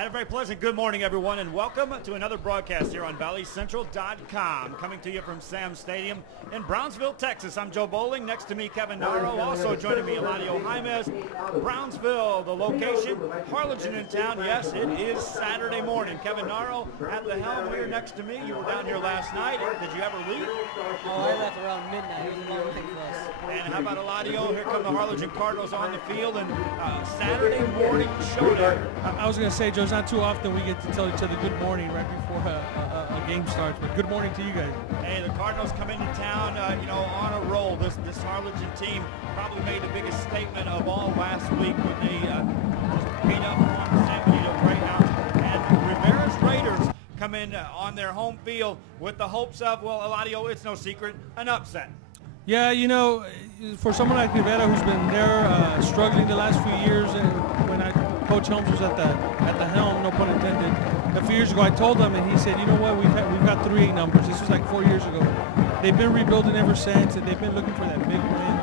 And a very pleasant good morning, everyone, and welcome to another broadcast here on ValleyCentral.com. Coming to you from Sam Stadium in Brownsville, Texas. I'm Joe Bowling. Next to me, Kevin Naro. Also joining me, Eladio Jaimes. Brownsville, the location. Harlingen in town. Yes, it is Saturday morning. Kevin Naro at the helm here next to me. You were down here last night. Did you ever leave? Oh, I left around midnight. It was a long night for us. And how about Eladio? Here come the Harlingen Cardinals on the field, and Saturday morning showdown. I was going to say, Joe, it's not too often we get to tell each other good morning right before a game starts, but good morning to you guys. Hey, the Cardinals come into town, on a roll. This Harlingen team probably made the biggest statement of all last week when they just beat up on the San Benito Greyhounds. And Rivera's Raiders come in on their home field with the hopes of, well, Eladio, it's no secret, an upset. Yeah, for someone like Rivera who's been there struggling the last few years, when Coach Helms was at the helm, no pun intended, a few years ago, I told him, and he said, you know what, we've got 3-8 numbers. This was like 4 years ago. They've been rebuilding ever since, and they've been looking for that big win.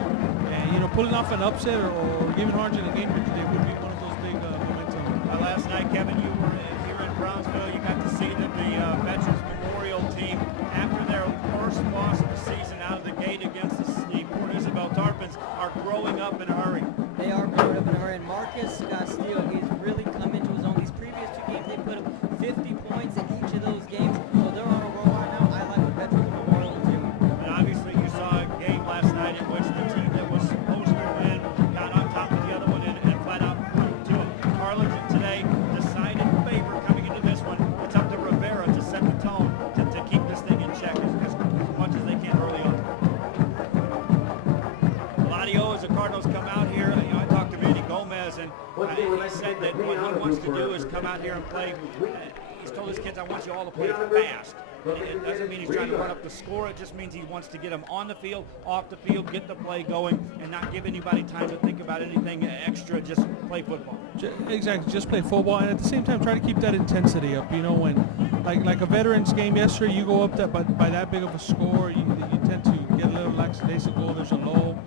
And pulling off an upset or giving Harlingen a game today would be one of those big momentum. Last night, Kevin, you were here in Brownsville. You got to see that the Veterans Memorial team, after their first loss of the season out of the gate against the Port Isabel Tarpons, are growing up in a hurry. They are growing up in a hurry. And Marcus Castillo, he's really come into his own. These previous 2 games, they put up 50 points in each of those games. So they're on a roll right now. I like what Veterans Memorial is doing. And obviously, you saw a game last night in which the team that was supposed to win got on top of the other one and flat out proved to it. Harlingen today decided favor coming into this one. It's up to Rivera to set the tone to keep this thing in check as much as they can early on. Eladio, as the Cardinals come out here, I talked to Manny Gomez, and he said that what he wants to do is come out here and play. He's told his kids, I want you all to play fast. It doesn't mean he's trying to run up the score. It just means he wants to get them on the field, off the field, get the play going, and not give anybody time to think about anything extra. Just play football. Exactly, just play football, and at the same time try to keep that intensity up. When like a Veterans game yesterday, you go up by that big of a score, you tend to get a little lackadaisical. There's a lull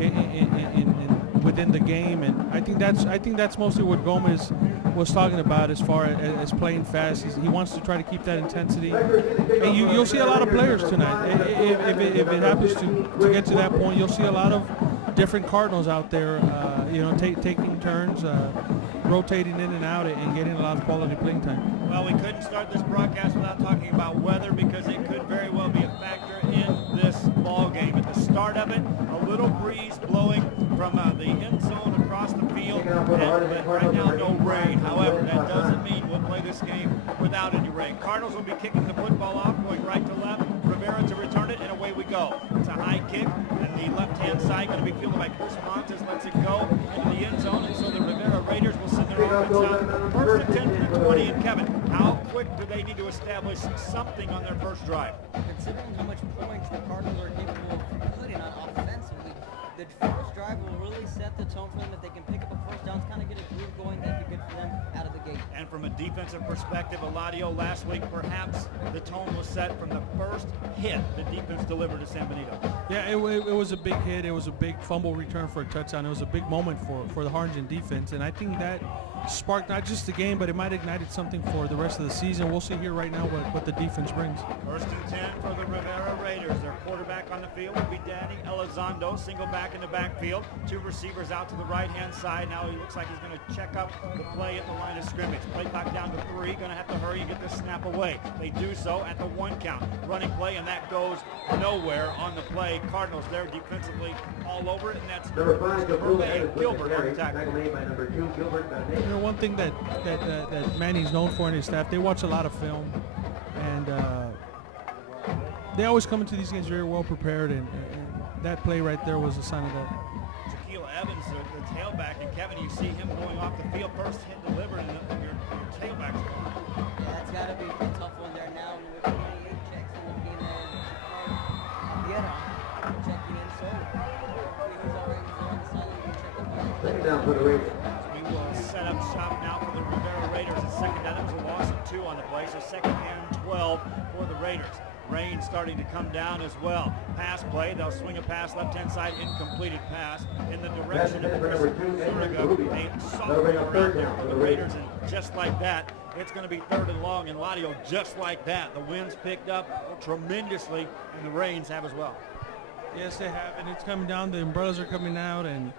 in within the game, and I think that's mostly what Gomez was talking about as far as playing fast. He wants to try to keep that intensity, and you'll see a lot of players tonight. If it happens to get to that point, you'll see a lot of different Cardinals out there, taking turns, rotating in and out, and getting a lot of quality playing time. Well, we couldn't start this broadcast without talking about weather, because it could very well be a factor in this ball game. At the start of it, a little breeze blowing from the end zone across the field, but right now no rain. However, that doesn't mean we'll play this game without any rain. Cardinals will be kicking the football off, going right to left. Rivera to return it, and away we go. It's a high kick, and the left-hand side going to be fielded by Chris Montes, lets it go into the end zone, and so the Rivera Raiders will send their offense out. First and 10 through 20, and Kevin, how quick do they need to establish something on their first drive? Considering how much points the Cardinals are capable of putting on offensively, the first drive will really set the tone for them. If they can pick up a first down, kind of get a groove going, that'd be good for them out of the gate. And from a defensive perspective, Eladio, last week perhaps the tone was set from the first hit the defense delivered to San Benito. Yeah, it was a big hit. It was a big fumble return for a touchdown. It was a big moment for the Harlingen defense, and I think that sparked not just the game, but it might have ignited something for the rest of the season. We'll see here right now what the defense brings. First and 10 for the Rivera Raiders. Their quarterback on the field will be Danny Elizondo, single back in the backfield. 2 receivers out to the right-hand side. Now he looks like he's going to check up the play at the line of scrimmage. Play clock down to 3. Going to have to hurry and get this snap away. They do so at the 1 count. Running play, and that goes nowhere on the play. Cardinals there defensively all over it, and that's Gilbert on the tackle. One thing that Manny's known for in his staff, they watch a lot of film, and they always come into these games very well prepared, and that play right there was a sign of that. Shaquille Evans, the tailback, and Kevin, you see him going off the field, first hit delivered, and your tailback's gone. Yeah, that's got to be a tough one there now with 28 checks in the being there. Checking in, so he's already on the sideline. We will set up shop now for the Rivera Raiders. It's second down. It was a loss of 2 on the play, so second and 12 for the Raiders. Rain starting to come down as well. Pass play, they'll swing a pass left-hand side, incompleted pass in the direction of Chris Zuniga, a sophomore out there for the Raiders, and just like that, it's going to be 3rd and long, and Ladio just like that. The winds picked up tremendously, and the rains have as well. Yes, they have, and it's coming down. The umbrellas are coming out, and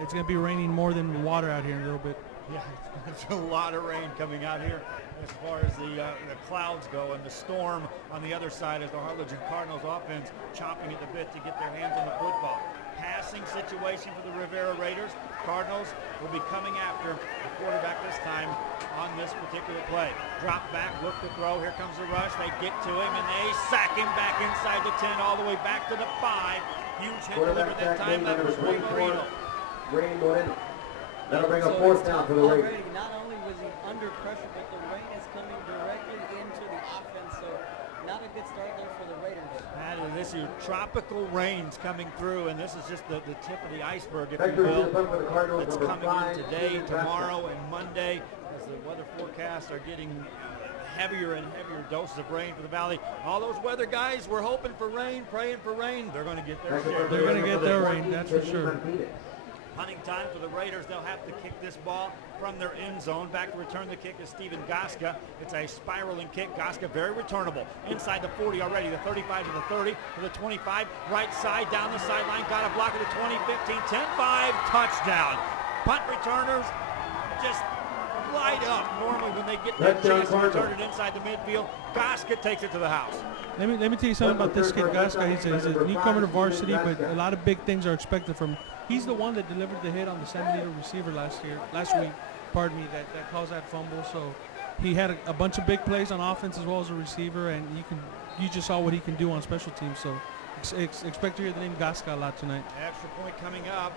it's going to be raining more than water out here in a little bit. Yeah, it's a lot of rain coming out here as far as the clouds go, and the storm on the other side as the Harlingen Cardinals offense chomping at the bit to get their hands on the football. Passing situation for the Rivera Raiders. Cardinals will be coming after the quarterback this time on this particular play. Drop back, look to throw. Here comes the rush. They get to him, and they sack him back inside the 10 all the way back to the 5. Huge hit delivered that time. That was Ray Moreno. That'll bring a 4th down for the Raiders. Already, not only was he under pressure, but the rain is coming directly into the offense, so not a good start there for the Raiders. This is tropical rains coming through, and this is just the tip of the iceberg, if you will. It's coming in today, tomorrow, and Monday as the weather forecasts are getting heavier and heavier doses of rain for the Valley. All those weather guys were hoping for rain, praying for rain. They're going to get their share. They're going to get their rain, that's for sure. Punting time for the Raiders. They'll have to kick this ball from their end zone. Back to return the kick is Steven Goska. It's a spiraling kick. Goska very returnable. Inside the 40 already. The 35 to the 30 to the 25. Right side down the sideline. Got a block at the 20, 15, 10, 5. Touchdown. Punt returners just light up normally when they get that chance to return it inside the midfield. Goska takes it to the house. Let me tell you something about this kid, Goska. He's a newcomer to varsity, but a lot of big things are expected from him. He's the one that delivered the hit on the San Benito receiver last week, that caused that fumble. So he had a bunch of big plays on offense as well as a receiver, and you just saw what he can do on special teams. So expect to hear the name Goska a lot tonight. Extra point coming up.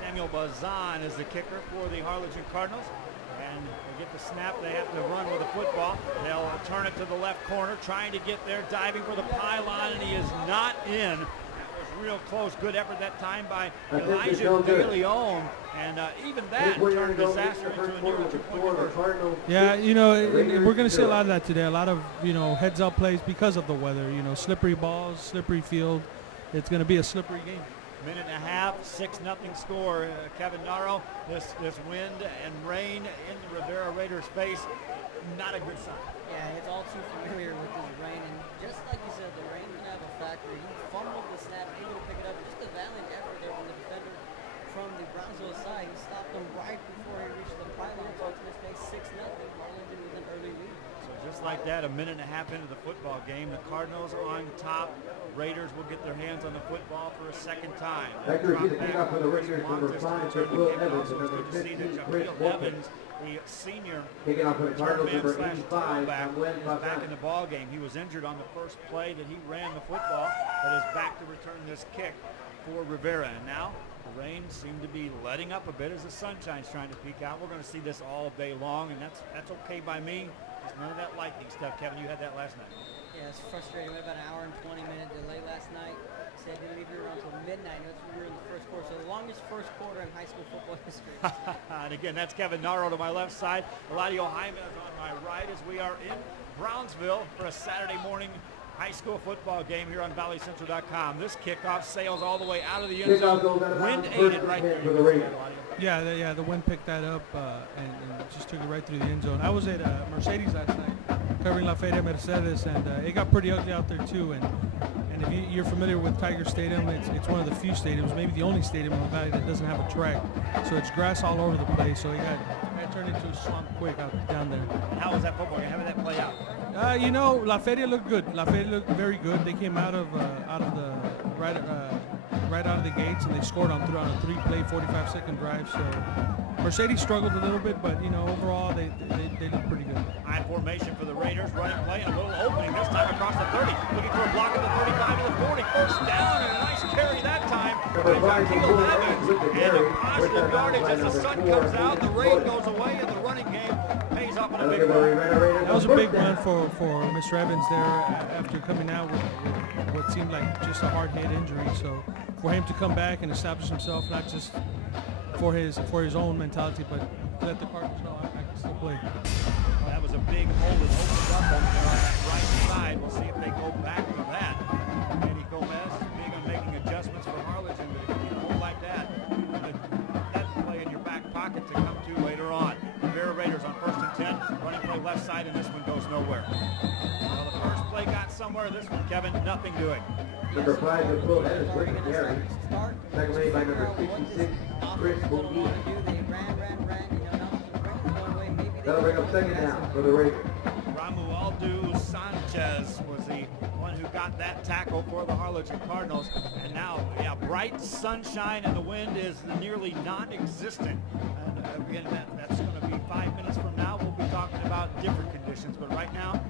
Samuel Bazan is the kicker for the Harlingen Cardinals. And they get the snap. They have to run with the football. They'll turn it to the left corner, trying to get there, diving for the pylon, and he is not in. That was real close. Good effort that time by Elijah De Leon. And even that turned disaster into a nearly 2-point conversion. Yeah, we're going to see a lot of that today. A lot of, heads-up plays because of the weather. Slippery balls, slippery field. It's going to be a slippery game. Minute and a half, 6-0 score. Kevin Naro, this wind and rain in the Rivera Raiders' face, not a good sign. Yeah, it's all too familiar with this rain, and just like you said, the rain can have a factor. He fumbled the snap, able to pick it up. Just a valiant effort there from the defender from the Brownsville side. He stopped him right before he reached the pylon, so to his face 6-0. Harlingen with an early lead. So just like that, a minute and a half into the football game, the Cardinals on top. Raiders will get their hands on the football for a second time. Accuracy to pick up for the Raiders, number 5, for Will Evans, and number 15, Chris Evans, the senior kicking off for the Cardinals, number slash 85, tailback, and is back in the ball game. He was injured on the first play that he ran the football, but is back to return this kick for Rivera. And now the rain seemed to be letting up a bit as the sunshine's trying to peek out. We're going to see this all day long, and that's okay by me. There's none of that lightning stuff. Kevin, you had that last night. Yeah, it's frustrating. We had about an hour and 20-minute delay last night. Said didn't leave here until midnight. That's when we were in the first quarter. So the longest first quarter in high school football history. And again, that's Kevin Naro to my left side. Eladio Jaime is on my right as we are in Brownsville for a Saturday morning high school football game here on ValleyCentral.com. This kickoff sails all the way out of the end zone. Wind aided right there. Yeah, the wind picked that up and just took it right through the end zone. I was at Mercedes last night, covering La Feria Mercedes, and it got pretty ugly out there too. And if you're familiar with Tiger Stadium, it's one of the few stadiums, maybe the only stadium in the valley that doesn't have a track. So it's grass all over the place. So it got turned into a swamp quick out down there. How was that football game? How did that play out? La Feria looked good. La Feria looked very good. They came out of the right out of the gates, and they scored on a 3-play, 45-second drive. So Mercedes struggled a little bit, but overall they did pretty good. High formation for the Raiders, running play, and a little opening this time across the 30, looking for a block at the 35 to the 40. First down, and a nice carry that time by Keel Evans, and a positive yardage as the sun comes out. The rain goes away, and the running game pays off in a big way. That was a big run for Mr. Evans there after coming out with what seemed like just a hard-hit injury. So for him to come back and establish himself, not just for his own mentality, but let the Cardinals know I can still play. That was a big hole that opens up over there on that right side. We'll see if they go back to that. Andy Gomez is big on making adjustments for Harlingen, but if you get a hole like that, that play in your back pocket to come to later on. Rivera Raiders on 1st and 10, running play left side, and this one goes nowhere. Well, the first play got somewhere. This one, Kevin, nothing doing. Number 5, the full head is Rick Gary. Second made by number 66, Chris Boone. That'll bring up second down for the Raiders. Romualdo Sanchez was the one who got that tackle for the Harlingen Cardinals. And now, yeah, bright sunshine and the wind is nearly non-existent. And again, that's going to be 5 minutes from now. We'll be talking about different conditions. But right now,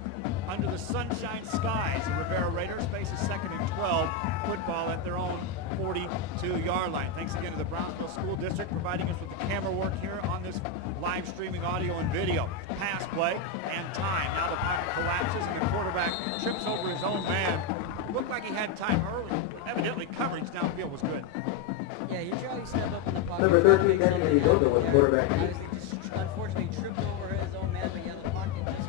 under the sunshine skies, the Rivera Raiders face a 2nd and 12 football at their own 42-yard line. Thanks again to the Brownsville School District providing us with the camera work here on this live streaming audio and video. Pass play and time. Now the pocket collapses and the quarterback trips over his own man. Looked like he had time early. Evidently coverage downfield was good. Yeah, you try to step up in the pocket. Number 13, Danny Idoga was quarterback. Unfortunately, tripped over his own man, but yeah, the pocket just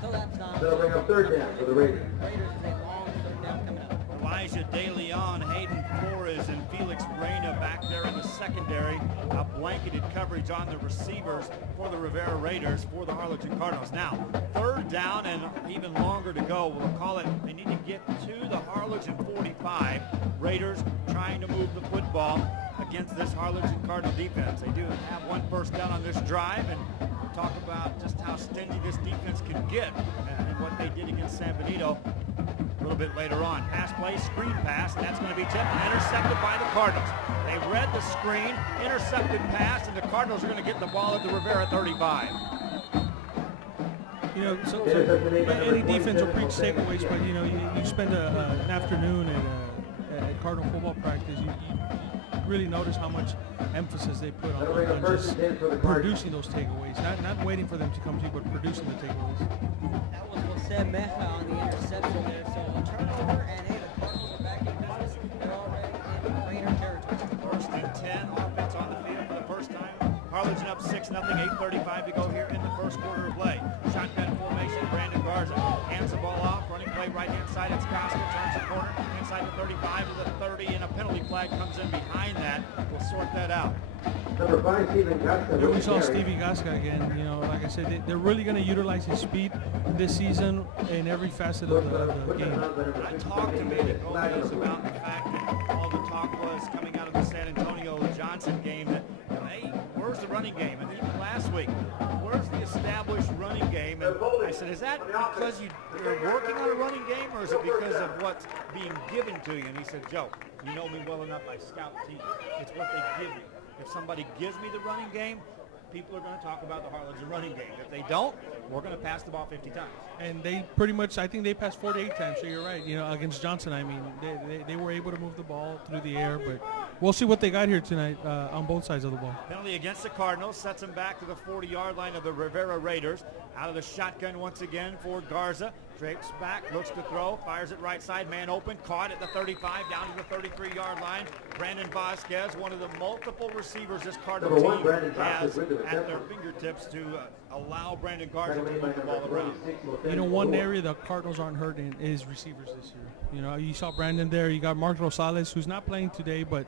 collapsed down. That'll bring up 3rd down for the Raiders. Raiders is a long 3rd down coming up. Elijah De Leon, Hayden Flores, and Felix Reyna back there in the secondary. A blanketed coverage on the receivers for the Rivera Raiders for the Harlingen Cardinals. Now, 3rd down and even longer to go. We'll call it, they need to get to the Harlingen 45. Raiders trying to move the football against this Harlingen Cardinal defense. They do have one 1st down on this drive, and we'll talk about just how stingy this defense can get and what they did against San Benito a little bit later on. Pass play, screen pass, and that's going to be tipped and intercepted by the Cardinals. They read the screen, intercepted pass, and the Cardinals are going to get the ball at the Rivera 35. You know, so any defense will preach takeaways, but you know, you spend an afternoon at Cardinal football practice, you really notice how much emphasis they put on just producing those takeaways, not waiting for them to come to you, but producing the takeaways. That was Jose Meja on the interception there. So a turnover, and hey, the Cardinals are back in business. They're already in Raider territory. 1st and 10, offense on the field for the first time. Harlingen up 6-0, 8:35 to go here in the 1st quarter of play. Shotgun formation, Brandon Garza hands the ball off, running play right-hand side. It's Costa, turns the corner, inside the 35 to the 30, and a penalty flag comes in behind that. We'll sort that out. Number 5, Steven Gasca. Here we saw Stevie Gasca again. You know, like I said, they're really going to utilize his speed this season in every facet of the game. I talked to Brandon Gomez about the fact that all the talk was coming out of the San Antonio Johnson game that, you know, hey, where's the running game? And even last week, where's the established running game? And I said, is that because you're working on a running game, or is it because of what's being given to you? And he said, Joe, you know me well enough, I scout teams. It's what they give me. If somebody gives me the running game, people are going to talk about the Harlingen running game. If they don't, we're going to pass the ball 50 times. And they pretty much, I think they passed 48 times, so you're right. You know, against Johnson, I mean, they were able to move the ball through the air, but we'll see what they got here tonight on both sides of the ball. Penalty against the Cardinals sets them back to the 40-yard line of the Rivera Raiders. Out of the shotgun once again for Garza. Drapes back, looks to throw, fires it right side, man open, caught at the 35, down to the 33-yard line. Brandon Vasquez, one of the multiple receivers this Cardinal team has at their fingertips to allow Brandon Garza to move the ball around. You know, one area the Cardinals aren't hurt in is receivers this year. You know, you saw Brandon there. You got Mark Rosales, who's not playing today, but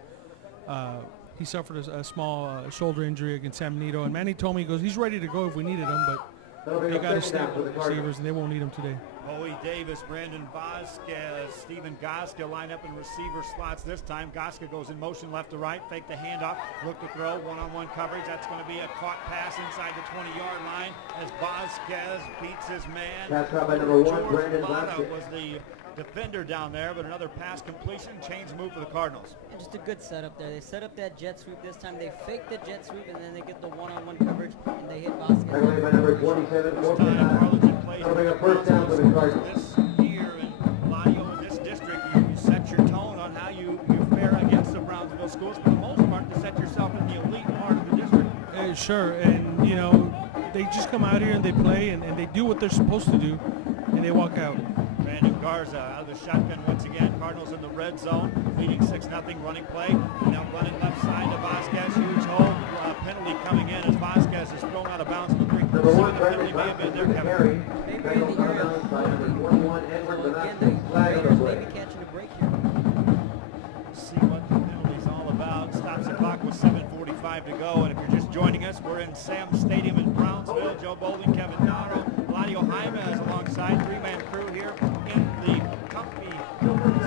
he suffered a small shoulder injury against San Benito. And Manny told me, he goes, he's ready to go if we needed him, but they got to snap with the receivers, and they won't need him today. Bowie Davis, Brandon Vasquez, Steven Gasca line up in receiver slots this time. Gasca goes in motion left to right, fake the handoff, look to throw, one-on-one coverage. That's going to be a caught pass inside the 20-yard line as Vasquez beats his man. Pass caught by number 1, George Brandon Lada Vasquez. was the defender down there, but another pass completion, change move for the Cardinals. And just a good setup there. They set up that jet sweep this time. They fake the jet sweep, and then they get the one-on-one coverage, and they hit Vasquez. Second by number 27, This time, Harlingen plays that'll bring up 1st down for the Cardinals. this year in Ladio, in this district, you set your tone on how you fare against the Brownsville schools. For the most part, to set yourself in the elite part of the district. Sure, and, you know, they just come out here and they play, and they do what they're supposed to do, and they walk out. Brandon Garza out of the shotgun once again. Cardinals in the red zone, leading 6-0 running play. Now running left side to Vasquez, huge hole. Penalty coming in as Vasquez James is thrown out of bounds on the 3. Number See 1, what the penalty Brandon may have been there, Vasquez, Kevin. carry. Maybe Tackled in the out of area bounds of by number holding. 21, Edward So again, Velazquez. the Flag on the Raiders play. maybe catching a break here. See what the penalty's all about. Stops the clock with 7:45 to go. And if you're just joining us, we're in Sam Stadium in Brownsville. Joe Bolden, Kevin Naro, Eladio Jaime is alongside. 3-man crew here in the comfy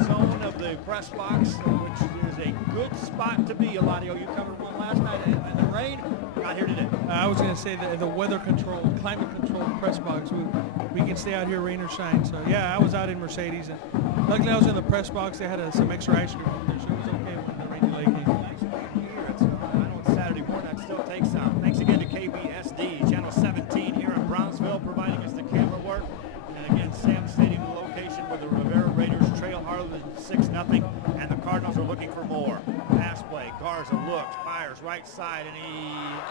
zone of the press box, which is a good spot to be. Eladio, you covered one last night in the rain. Got here today. I was going to say the weather control, climate control press box. We can stay out here rain or shine. So yeah, I was out in Mercedes, and luckily I was in the press box. They had some extra ice cream up there, so it was okay when the rain delay came. Nice weather here. I know it's Saturday morning. That still takes some. Thanks again to KBSD, Channel 17 here in Brownsville, providing us the camera work. And again, Sam Stadium, the location where the Rivera Raiders trail Harlingen 6-0, and the Cardinals are looking for more. Pass play. Garza looks, fires right side, and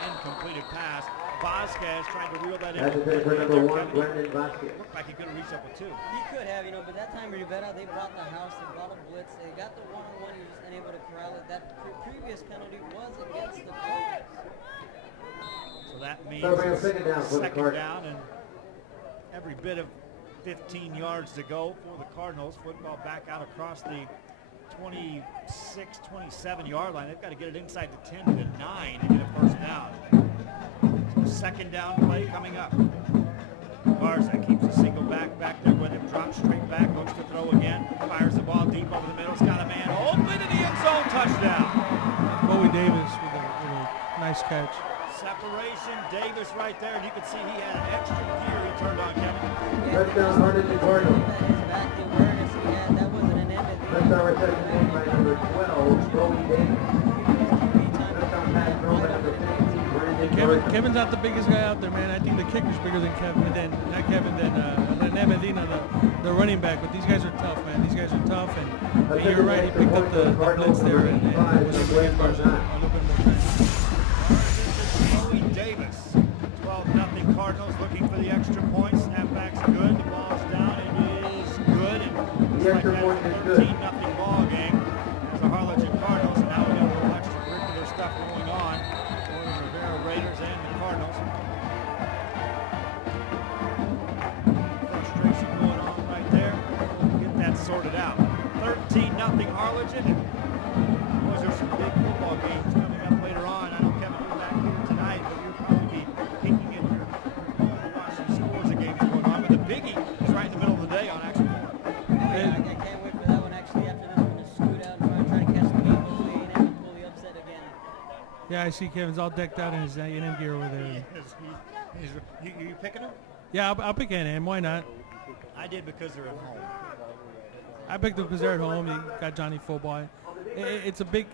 incompleted pass. Vasquez trying to reel that in. That's the thing for number 1, Brandon Vasquez. Looked like he could have reached up with 2. He could have, but that time Rivera, they brought the house, they brought a blitz, they got the one-on-one, he was just unable to corral it. That previous penalty was against the Cardinals. So that means So bring a second down for the second Cardinals. down and every bit of 15 yards to go for the Cardinals. Football back out across the 26, 27-yard line. They've got to get it inside the 10 to the 9 to get a first down. So second down play coming up. Garza keeps a single back there with him, drops straight back, looks to throw again, fires the ball deep over the middle. It's got a man open in the end zone, touchdown. Bowie Davis with a nice catch. Separation, Davis right there, and you can see he had an extra gear he turned on, Kevin. Touchdown, Harlingen Cardinals. That is back the awareness he had. That wasn't an empathy. Touchdown reception made by number 12, Bowie Davis. Touchdown pass thrown by number 16, Brandon Garza. Kevin's not the biggest guy out there, man. I think the kicker's bigger than than Medina, the running back. But these guys are tough, man. These guys are tough, and you're right. He picked up the blitz there, and was able to give Garza a little bit more time. Bowie Davis, 12-0 Cardinals looking for the extra point. Snapback's good. The ball's down. It is good. And The looks extra like point that's is a good. 13-0 ball game as the Harlingen Cardinals. And now we got a little extracurricular stuff going on for the Rivera Raiders and the Cardinals. Frustration going on right there. We'll get that sorted out. 13-0 Harlingen. Boys, there's some big football games coming up later on. I know, Kevin, you're back here tonight, but you'll probably be peeking in your phone to watch some scores of games going on. But the biggie is right in the middle of the day on Action 4. I can't wait for that one. Actually, after this, I'm going to scoot out and try to catch the game. Hopefully, A&M will pull the upset again. Yeah, I see Kevin's all decked out in his A&M gear over there. You picking them? Yeah, I'll pick A&M. Why not? I did because they're at home. I picked them because they're at home. You got Johnny Football. It's a big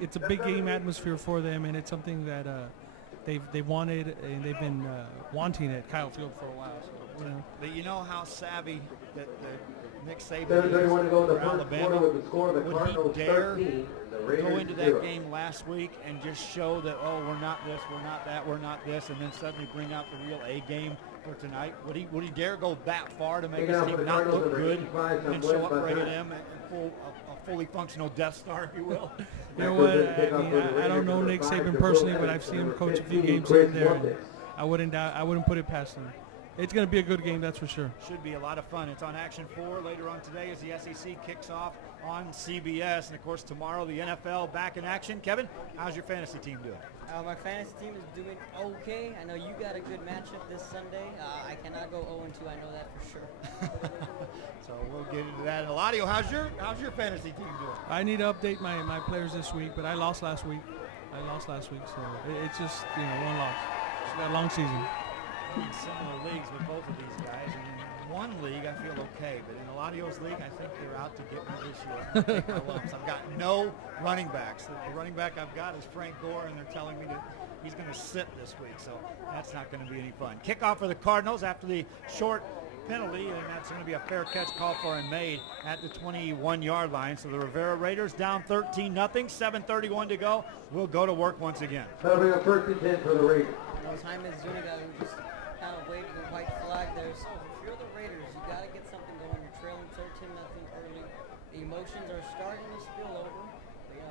game atmosphere for them, and it's something that they've wanted, and they've been wanting at Kyle Field for a while. So, But you know how savvy that Nick Saban Third, is want to go in the for first quarter Alabama. with the score of the Would Cardinals he dare 13 and the go Raiders into that 0. game last week and just show that, oh, we're not this, we're not that, we're not this, and then suddenly bring out the real A game for tonight? Would he dare go that far to make Taking his out for team the not Cardinals, look number good 85, and Sam show up for West, A&M a fully functional Death Star, if you will? You know what? I don't know Nick Saban personally, but I've seen him coach a few games in there. And I wouldn't put it past him. It's going to be a good game, that's for sure. Should be a lot of fun. It's on Action 4 later on today as the SEC kicks off on CBS. And, of course, tomorrow the NFL back in action. Kevin, how's your fantasy team doing? My fantasy team is doing okay. I know you got a good matchup this Sunday. I cannot go 0-2. I know that for sure. So we'll get into that. Eladio, how's your fantasy team doing? I need to update my players this week, but I lost last week. So it's just one loss. It's got a long season. In similar leagues with both of these guys. And in one league, I feel okay, but in Eladio's league, I think they're out to get me this year. I'm gonna take my lumps. I've got no running backs. The running back I've got is Frank Gore, and they're telling me that he's going to sit this week, so that's not going to be any fun. Kickoff for the Cardinals after the short penalty, and that's going to be a fair catch called for and made at the 21-yard line. So the Rivera Raiders down 13-0, 7:31 to go. We'll go to work once again. That'll bring up first and 10 for the Raiders. Jaime Zuniga, who just kind of waved the white flag there. So if you're the Raiders, you got to get something going. You're trailing 13-0 early. The emotions are starting to spill over.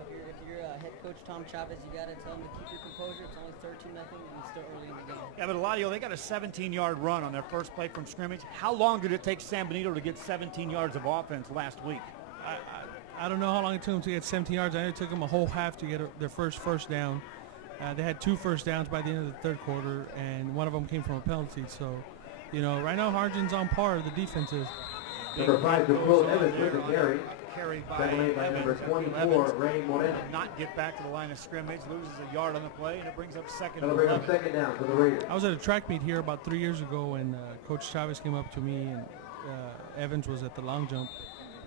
If you're head coach Coach Tom Chavez, you got to tell him to keep your composure. It's only 13-0, and it's still early in the game. Yeah, but Eladio, they got a 17-yard run on their first play from scrimmage. How long did it take San Benito to get 17 yards of offense last week? I don't know how long it took them to get 17 yards. I know it took them a whole half to get their first down. They had 2 first downs by the end of the third quarter, and one of them came from a penalty. So, right now Harlingen's on par. The defense is. Number 5, Will Evans with the carry. Carried by Second by number Evans. 24, Ray Moreno. Not get back to the line of scrimmage, loses a yard on the play, and it brings up second That'll and bring up 11. second down for the Raiders. I was at a track meet here about 3 years ago, and Coach Chavez came up to me, and Evans was at the long jump,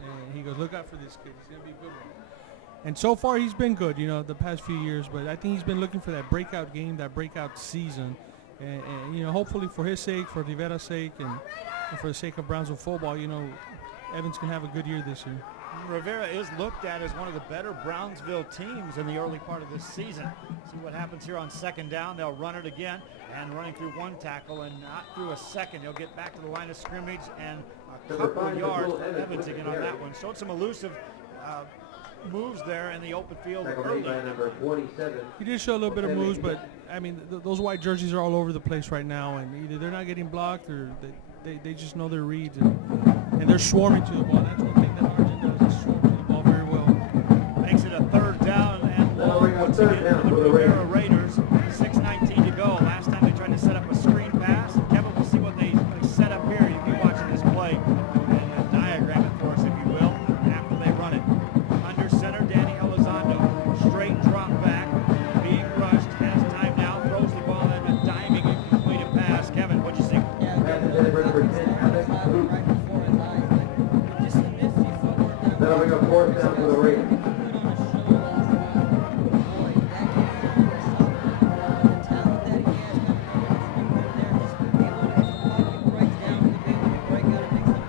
and he goes, "Look out for this kid. He's going to be a good one." And so far, he's been good, the past few years, but I think he's been looking for that breakout game, that breakout season, and hopefully for his sake, for Rivera's sake, and for the sake of Brownsville football, Evans can have a good year this year. Rivera is looked at as one of the better Brownsville teams in the early part of this season. See what happens here on second down. They'll run it again, and running through one tackle and not through a second. They'll get back to the line of scrimmage, and a couple of yards for Evans again on that one. Showed some elusive moves there in the open field early. By number 27. He did show a little bit of moves, but I mean, those white jerseys are all over the place right now, and either they're not getting blocked or they just know their reads, and they're swarming to the ball. That's one thing that Harlingen does, is swarm to the ball very well. Makes it a third down and That'll long bring up once third again down for the for the Rivera Raiders. 6:19 to go. Last time they tried to set up a screen pass. Kevin, we'll see what they set up here. You'll be watching this play and diagram it for us, if you will, after they run it. Under center, Danny Elizondo. Straight drop back. Being rushed. Has time now. Throws the ball in a diving incompleted pass. Kevin, what'd you see? Yeah, right before his eyes, but just the nifty footwork that That'll bring up fourth down for the Raiders.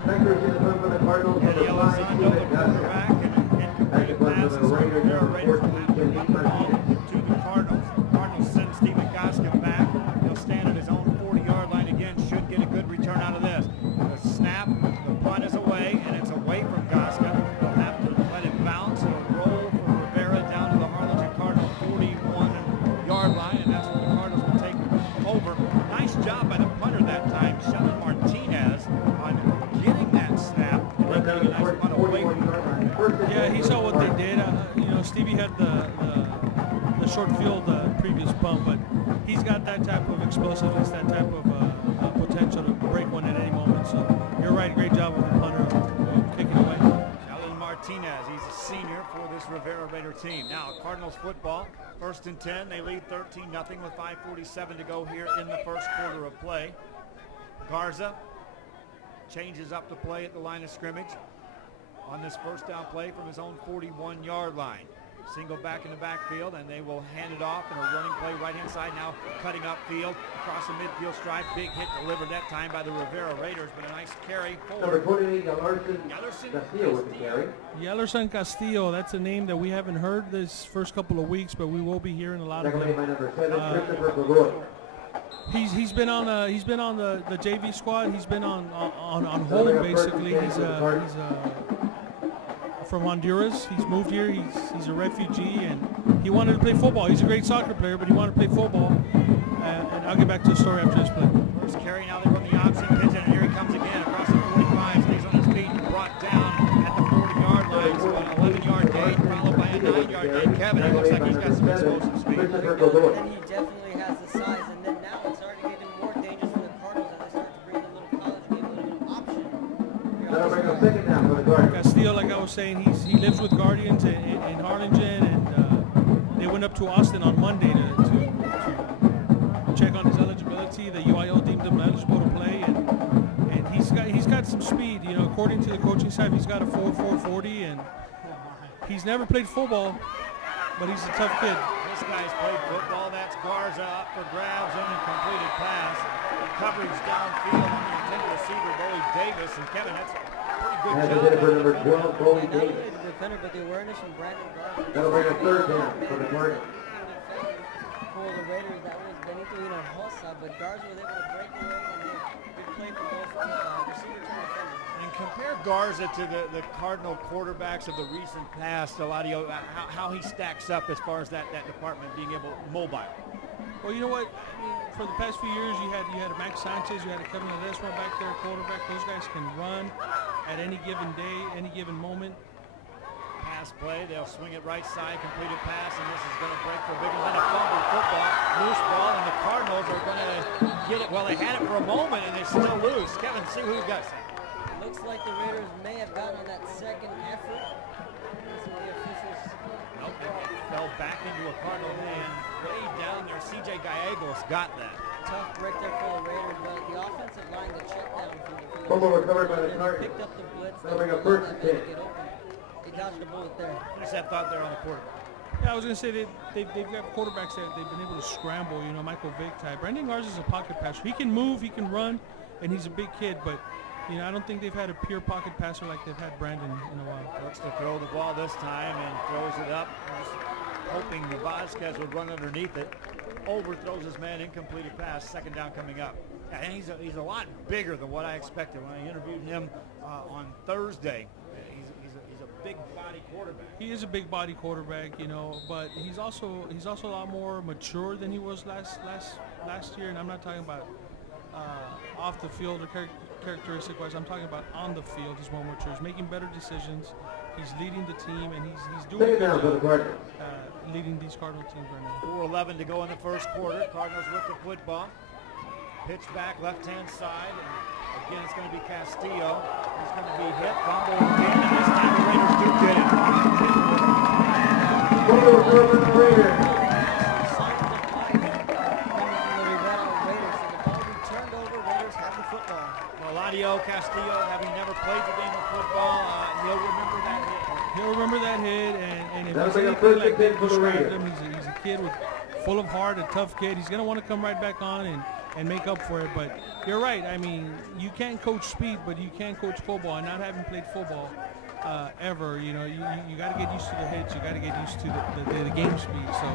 Backers in the front for the Cardinals. Eddie Number 5, Elizondo, the Steven Gustin. quarterback, and Back in incomplete front for passes. the Raiders. Rivera Number Raiders will 14, have to Kenny punt the ball Martinez. to the Cardinals. Cardinals send Steven Goskin back. He'll stand at his own 40-yard line again. Should get a good return out of this. The snap, the punt is away, and it's away from Goskin. They'll have to let it bounce. It'll roll for Rivera down to the Harlingen Cardinal 41-yard line, and that's what the Cardinals will take over. Nice job by the punter that time, Sheldon Martinez, on getting that snap and then getting a nice punt away from him. Yeah, he saw what they did. Stevie had the short field previous punt, but he's got that type of explosiveness, that type of potential to break one at any moment. So you're right, great job of the punter kicking away. Sheldon Martinez, he's a senior for this Rivera Raider team. Now Cardinals football, 1st and 10. They lead 13-0 with 5:47 to go here in the first quarter of play. Garza changes up the play at the line of scrimmage on this first down play from his own 41-yard line. Single back in the backfield, and they will hand it off in a running play right inside. Now cutting upfield across the midfield stripe. Big hit delivered that time by the Rivera Raiders, but a nice carry Number forward. 28, Yellerson Castillo with the carry. Yellerson Castillo, that's a name that we haven't heard this first couple of weeks, but we will be hearing a lot of Second him. by number 7, Christopher Leroy. He's been on the JV squad. He's been on hold basically. He's from Honduras. He's moved here. He's a refugee, and he wanted to play football. He's a great soccer player, but he wanted to play football. And I'll get back to the story after this play. First carry, now they run the option pitch, and here he comes again across the 45, stays on his feet and brought down at the 40-yard line. So an 11-yard gain followed by a 9-yard gain. Kevin, it looks like he's got some explosive speed. Christopher Leroy. And he definitely has the size, and then now it's starting to get even more dangerous for the Cardinals as they start to bring the little college game, a little bit of option. That'll bring up second down for the Cardinals. Castillo, like I was saying, he lives with Guardians in Harlingen, and they went up to Austin on Monday to check on his eligibility. The UIL deemed him eligible to play, and he's got some speed. According to the coaching staff, he's got a 4.40, and he's never played football, but he's a tough kid. This guy's played football. That's Garza up for grabs and a completed pass. Coverage downfield on the intended receiver, Boley Davis. And Kevin, that's a pretty good Has job. it for number 12, Boley Not Davis. only the defender, but the awareness from Brandon Garza. That'll bring up third down for the Cardinals. For the Raiders, that was Benito Hinojosa, but Garza was able to break away, and then good play from both receiver to defender. And Compare Garza to the Cardinal quarterbacks of the recent past, Eladio, how he stacks up as far as that department being able mobile. Well, you know what? I mean, for the past few years, you had a Max Sanchez, you had a Kevin Ledesma back there, quarterback. Those guys can run at any given day, any given moment. Pass play, they'll swing it right side, completed pass, and this is going to break for a big one. Then a fumble football, loose ball, and the Cardinals are going to get it. Well, they had it for a moment, and they still lose. Kevin, see who you got. Looks like the Raiders may have gotten on that second effort. That's what the officials. Nope, it fell back into a Cardinal hand way down there. C.J. Gallegos got that. Tough break there for the Raiders, but the offensive line, the check down from the Fumble recovered by the Cardinals. picked up the blitz. That'll bring a first and 10. Get open. They dodged the bullet there. Finish that thought there on the quarterback. Yeah, I was going to say they've got quarterbacks that they've been able to scramble, you know, Michael Vick type. Brandon Garza is a pocket passer. He can move, he can run, and he's a big kid, but, you know, I don't think they've had a pure pocket passer like they've had Brandon in a while. Looks to throw the ball this time and throws it up, just hoping the Vasquez would run underneath it. Overthrows his man, incompleted pass, second down coming up. Yeah, and he's a lot bigger than what I expected when I interviewed him on Thursday. He's a big body quarterback. He is a big body quarterback, you know, but he's also a lot more mature than he was last year, and I'm not talking about off the field or characteristic wise. I'm talking about on the field. He's more mature. He's making better decisions. He's leading the team, and he's doing Take it down for the Cardinals. leading these Cardinal teams right now. 4:11 to go in the first quarter. Cardinals with the football. Pitch back, left-hand side. And again, it's going to be Castillo. He's going to be hit, fumble again, and this time the Raiders do get it. Fumble recovered by the Raiders. Signs of life coming from the Rivera Raiders. So the ball be turned over. Raiders have the football. Eladio Castillo, having never played the game of football, he'll remember that hit. He'll remember that hit, and if That'll he's bring a anything first like and 10 that for the described Raiders. him, he's a kid full of heart, a tough kid. He's going to want to come right back on and make up for it. But you're right. I mean, you can't coach speed, but you can coach football. And not having played football ever, you know, you got to get used to the hits. You got to get used to the game speed. So,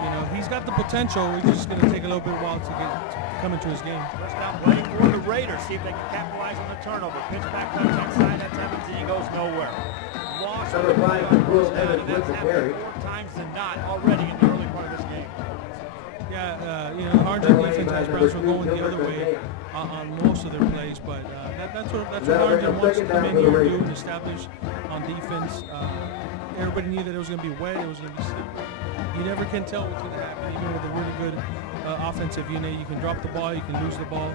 you know, he's got the potential. We're just going to take a little bit while to come into his game. First down play for the Raiders. See if they can capitalize on the turnover. Pitch back left-hand side. That's Evans, and he goes nowhere. Lost Number 5 on for Will first down, Evans and with that's the happened carry. 4 times than not already in the early part of this game. Yeah, you know, the Harlingen defense has Brownsville going the other way on most of their plays, but that's what Harlingen wants to come in here and do and establish on defense. Everybody knew that it was going to be wet, it was going to be slippery. You never can tell what's going to happen, even with a really good offensive unit. You can drop the ball, you can lose the ball.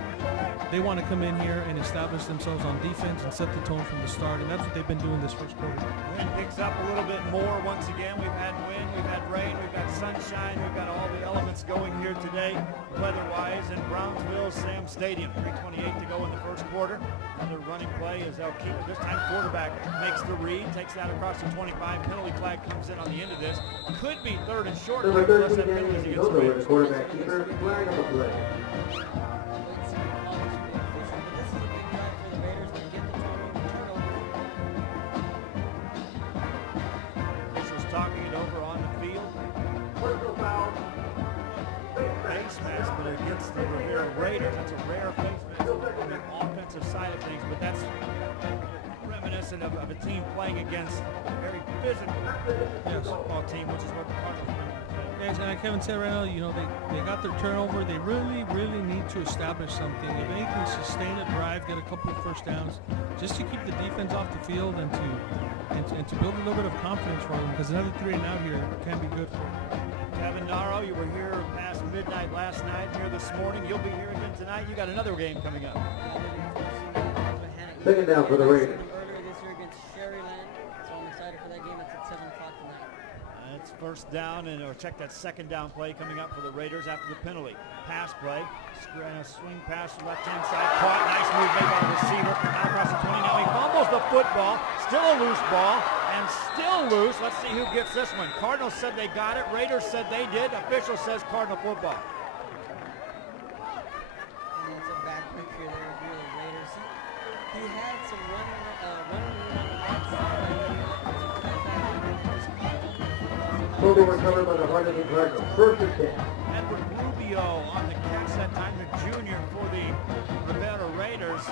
They want to come in here and establish themselves on defense and set the tone from the start, and that's what they've been doing this first quarter. Wind picks up a little bit more once again. We've had wind, we've had rain, we've got sunshine, we've got all the elements going here today, weather-wise, in Brownsville, Sam Stadium. 3:28 to go in the first quarter. Another running play as they'll keep it. This time quarterback makes the read, takes that across the 25. Penalty flag comes in on the end of this. Could be third and short Number unless 13, that penalty Danny against the Zozo with Raiders. the quarterback keeper. Flag on the play. Officials talking it over on the field. Face mask, but against the Rivera Raiders, that's a rare face mask on the offensive side of things, but that's reminiscent of a team playing against a very physical football team, which is what the Cardinals are. Yes, and like Kevin said right now, you know, they got their turnover. They really, really need to establish something. If anything, sustain a drive, get a couple of first downs, just to keep the defense off the field and to build a little bit of confidence for them, because another 3 and out here can be good for them. Kevin Naro, you were here past midnight last night, here this morning. You'll be here again tonight. You got another game coming up. Second down for the Raiders. Earlier this year against Sherryland, so I'm excited for that game. It's at 7 o'clock tonight. It's first down, or check that second down play coming up for the Raiders after the penalty. Pass play, swing pass to left-hand side, caught, nice move made by the receiver, now across the 20, now he fumbles the football, still a loose ball, and still loose. Let's see who gets this one. Cardinals said they got it, Raiders said they did, official says Cardinal football. And that's a bad picture there of the Raiders. He had some running room on the backside. Fumble recovered by the Harlingen Cardinals. First and 10. Edward Rubio on the catch that time, the junior for the Rivera Raiders.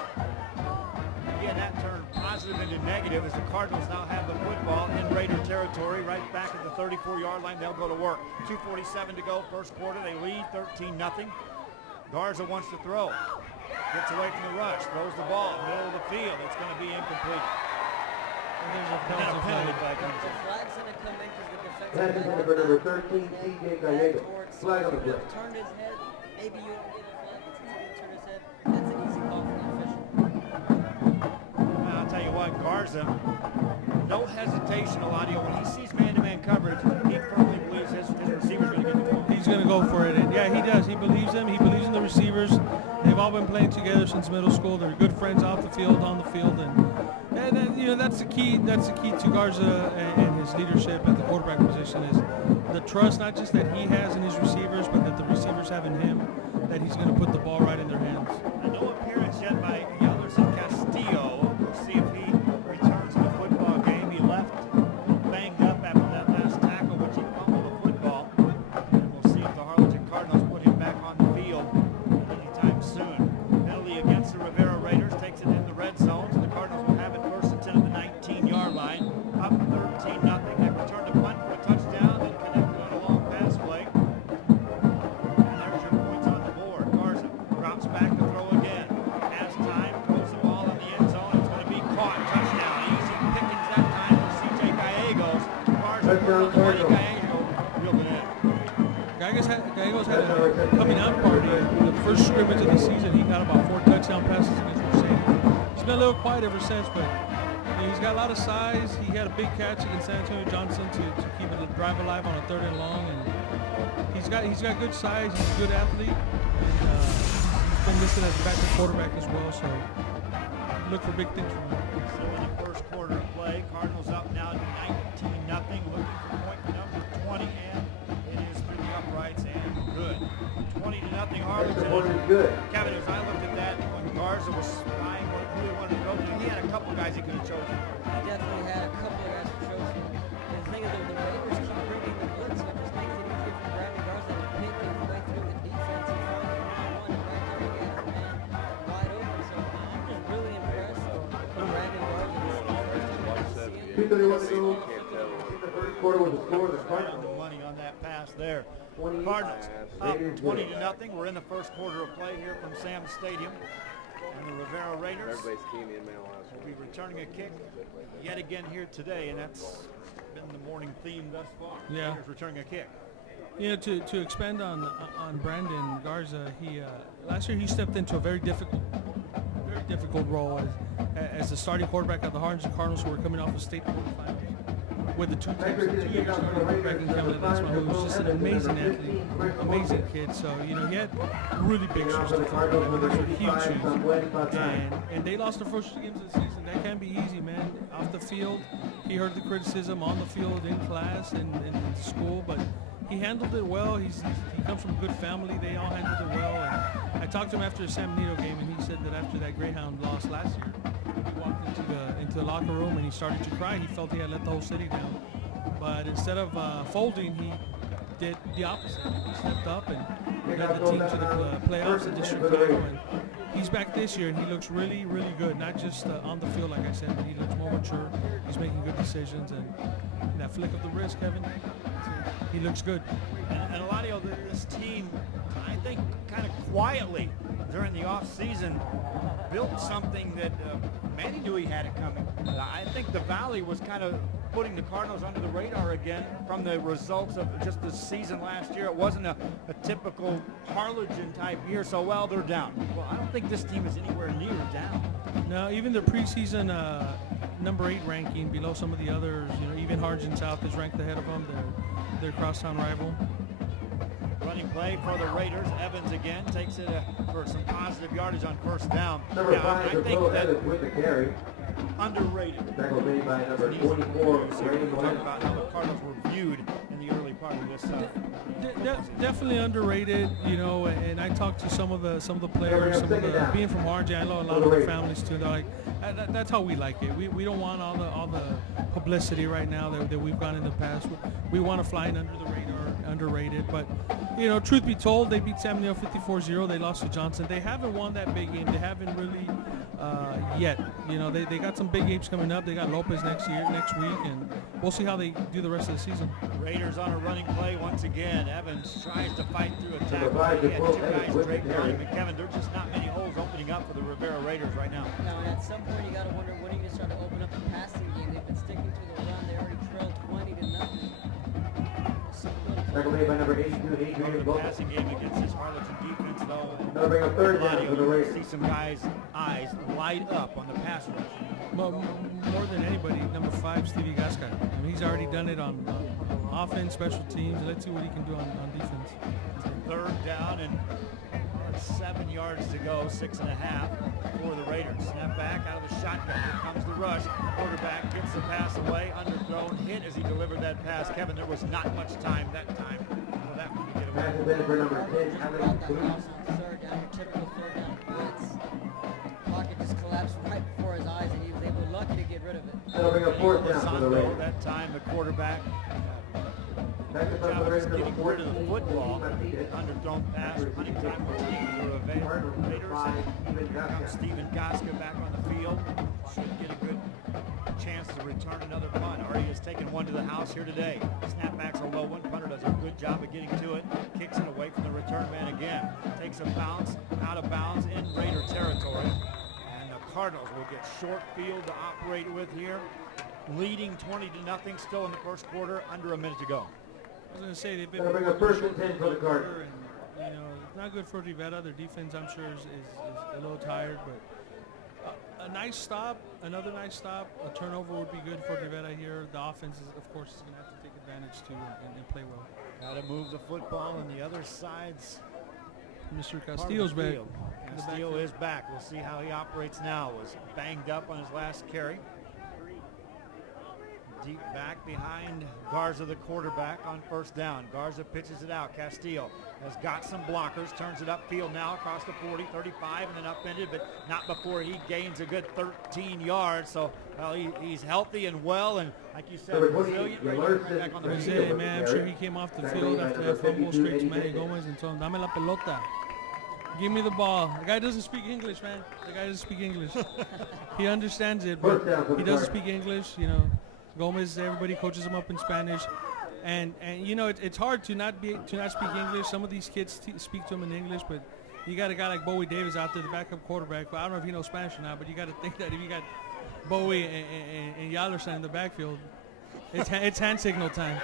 again, that turned positive into negative as the Cardinals now have the football in Raider territory, right back at the 34-yard line. They'll go to work. 2:47 to go, first quarter. They lead 13-0. Garza wants to throw. Gets away from the rush. Throws the ball, middle of the field. It's going to be incomplete. And there's a And a penalty flag The comes in. flag's going to come in because the defensive Pass back number 13, C.J. Gallego. Flag on the play. turned his head. Maybe you won't get a flag. But since he didn't turn his head, that's an easy call for the official. I'll tell you what, Garza, no hesitation, Eladio. When he sees man-to-man coverage, he firmly believes his receiver's going to get the ball. He's going to go for it. And yeah, he does. He believes them. He believes in the receivers. They've all been playing together since middle school. They're good friends off the field, on the field, and you know that's the key. That's the key to Garza and his leadership at the quarterback position is the trust, not just that he has in his receivers, but that the receivers have in him. That he's going to put the ball right in their hands. And no appearance yet by Yellerson Castillo. We'll see if he returns to the football game. He left banged up after that last tackle, which he fumbled the football. And we'll see if the Harlingen Cardinals put him back on the field anytime soon. Penalty against the Rivera Raiders takes it in the red zone. So the Cardinals will have it first and 10 at the 19-yard line. Up 13-0. They return to punt for a touchdown and connected on a long pass play. And there's your points on the board. Garza drops back to throw again. Has time, throws the ball in the end zone. It's going to be caught. Touchdown. Easy pickings that time for C.J. Gallegos. Garza Touchdown, Gallego Cardinals. reeled it in. Gallegos had a coming out party. The first scrimmage of the season, he got about 4 touchdown passes against Mercedes. He's been a little quiet ever since, but he's got a lot of size. He had a big catch against San Antonio Johnson to keep the drive alive on a 3rd and long, and he's got good size. He's a good athlete. And, he's been listed as a backup quarterback as well, so look for big things from him. So in the first quarter of play, Cardinals up now to 19-0, looking for point number 20, and it is through the uprights and good. 20-0 Extra point Harlingen. is good. Kevin, as I looked at that when Garza was spying who he wanted to go to, he had a couple guys he could have chosen. He definitely had a couple of guys for chosen. And the thing is, the Raiders keep bringing the blitz, so it just makes it easier for Brandon Garza to pick his way through the defense. He finds the one-on-one, and right there he has the man wide open. So I'm just really impressed with Brandon Garza. This is the first time I've seen him. 2:31 to go. In the first quarter was the score of the Right on Cardinals. the money on that pass there. 20. Cardinals up Raiders 20-0. We're in the first quarter of play here from Sam's Stadium. And the Rivera Raiders will be returning a kick yet again here today, and that's been the morning theme thus far. Yeah. Raiders returning a kick. You know, to expand on Brandon Garza, he last year he stepped into a very difficult role as the starting quarterback of the Harlingen Cardinals, who were coming off of state quarterfinals with the 2 years quarterback in Kevin Ledesma, who was just an amazing athlete, amazing kid. So you know he had really big shoes to fill. I mean, those were huge shoes, and they lost the first 2 games of the season. That can't be easy, man. Off the field, he heard the criticism. On the field, in class, and in school, but he handled it well. He comes from a good family. They all handled it well. And I talked to him after the San Benito game, and he said that after that Greyhound loss last year, he walked into the locker room and he started to cry. He felt he had let the whole city down. But instead of folding, he did the opposite. He stepped up and led the team to the playoffs and district title. And he's back this year, and he looks really, really good. Not just on the field, like I said, but he looks more mature. He's making good decisions, and that flick of the wrist, Kevin, he looks good. And Eladio, this team, I think, kind of quietly during the offseason built something that Manny knew he had it coming. I think the Valley was kind of putting the Cardinals under the radar again from the results of just the season last year. It wasn't a typical Harlingen type year, so well, they're down. Well, I don't think this team is anywhere near down. No, even the preseason number 8 ranking below some of the others, you know, even Harlingen South is ranked ahead of them. Their crosstown rival. Running play for the Raiders. Evans again takes it for some positive yardage on first down. Number Now, 5 I is think Will that Evans with the carry. underrated. Tackle made by number It's an easy 24, to use here. Brandon We'll talk Glenn. about how the Cardinals were viewed in the early part of this. Definitely underrated, you know. And I talked to some of the players, being from Harlingen, I know a lot of their families too. They're like, that's how we like it. We don't want all the publicity right now that we've gone in the past. We want to fly in under the radar, underrated. But, you know, truth be told, they beat San Benito 54-0. They lost to Johnson. They haven't won that big game. They haven't really yet. You know, they got some big games coming up. They got Lopez next week, and we'll see how they do the rest of the season. Raiders on a running play once again. Evans tries to fight through a tackle. He had two guys draped on him. And Kevin, there's just not many holes opening up for the Rivera Raiders right now. Now, and at some point, you got to wonder when are you going to start to open up the passing game. They've been sticking to the run. They already trailed 20-0. Tackle made by number 82, Go to Adrian the Wilson. passing game against this Harlingen defense, though. That'll bring up third down for the You Raiders. see some guys' eyes light up on the pass rush. But more than anybody, number 5, Stevie Gasca. I mean, he's already done it on offense, special teams. Let's see what he can do on defense. Third down and 7 yards to go, 6.5 for the Raiders. Snap back out of the shotgun. Here comes the rush. Quarterback gets the pass away, underthrown, hit as he delivered that pass. Kevin, there was not much time that time for that one to get Pass away. is in for number 10, Just Alex brought that Booth. house on third down, your typical third down blitz. Pocket just collapsed right before his eyes, and he was able, lucky to get rid of it. That'll bring up fourth down for the Elizondo, Raiders. that time the quarterback Back to job the of Raiders, just number getting rid of the 14, football. Martinez. Underthrown pass, hunting time for the Cardinals, number Raiders. 5, Steven Here comes Gasca. Steven Gasca back on the field. Should get a good chance to return another punt. Already has taken one to the house here today. Snapback's a low one. Punter does a good job of getting to it. Kicks it away from the return man again. Takes a bounce, out of bounds in Raider territory. And the Cardinals will get short field to operate with here. Leading 20-0 still in the first quarter, under a minute to go. I was going to say they've been That'll bring up first and 10 for the Cardinals. and, you know, it's not good for Rivera. Their defense, I'm sure, is a little tired, but a nice stop, another nice stop. A turnover would be good for Rivera here. The offense, is, of course, is going to have to take advantage too and play well. Got to move the football, and the other side's Mr. part of Castillo's the back. field. Castillo is back. We'll see how he operates now. Was banged up on his last carry. Deep back behind Garza, the quarterback, on first down. Garza pitches it out. Castillo has got some blockers, turns it upfield now across the 40, 35, and then upended, but not before he gains a good 13 yards. So, well, he's healthy and well, and like you said, resilient, ready to get back on the Jose, field. man, I'm sure he came off the field after that fumble straight to Manny Gomez and told him, dame la pelota. Give me the ball. The guy doesn't speak English, man. The guy doesn't speak English. He understands it, but he doesn't speak English, you know. Gomez, everybody coaches him up in Spanish, and you know it's hard to not speak English. Some of these kids speak to him in English, but you got a guy like Bowie Davis out there, the backup quarterback. But I don't know if he knows Spanish or not, but you got to think that if you got Bowie and Yallerstein in the backfield, it's hand signal time.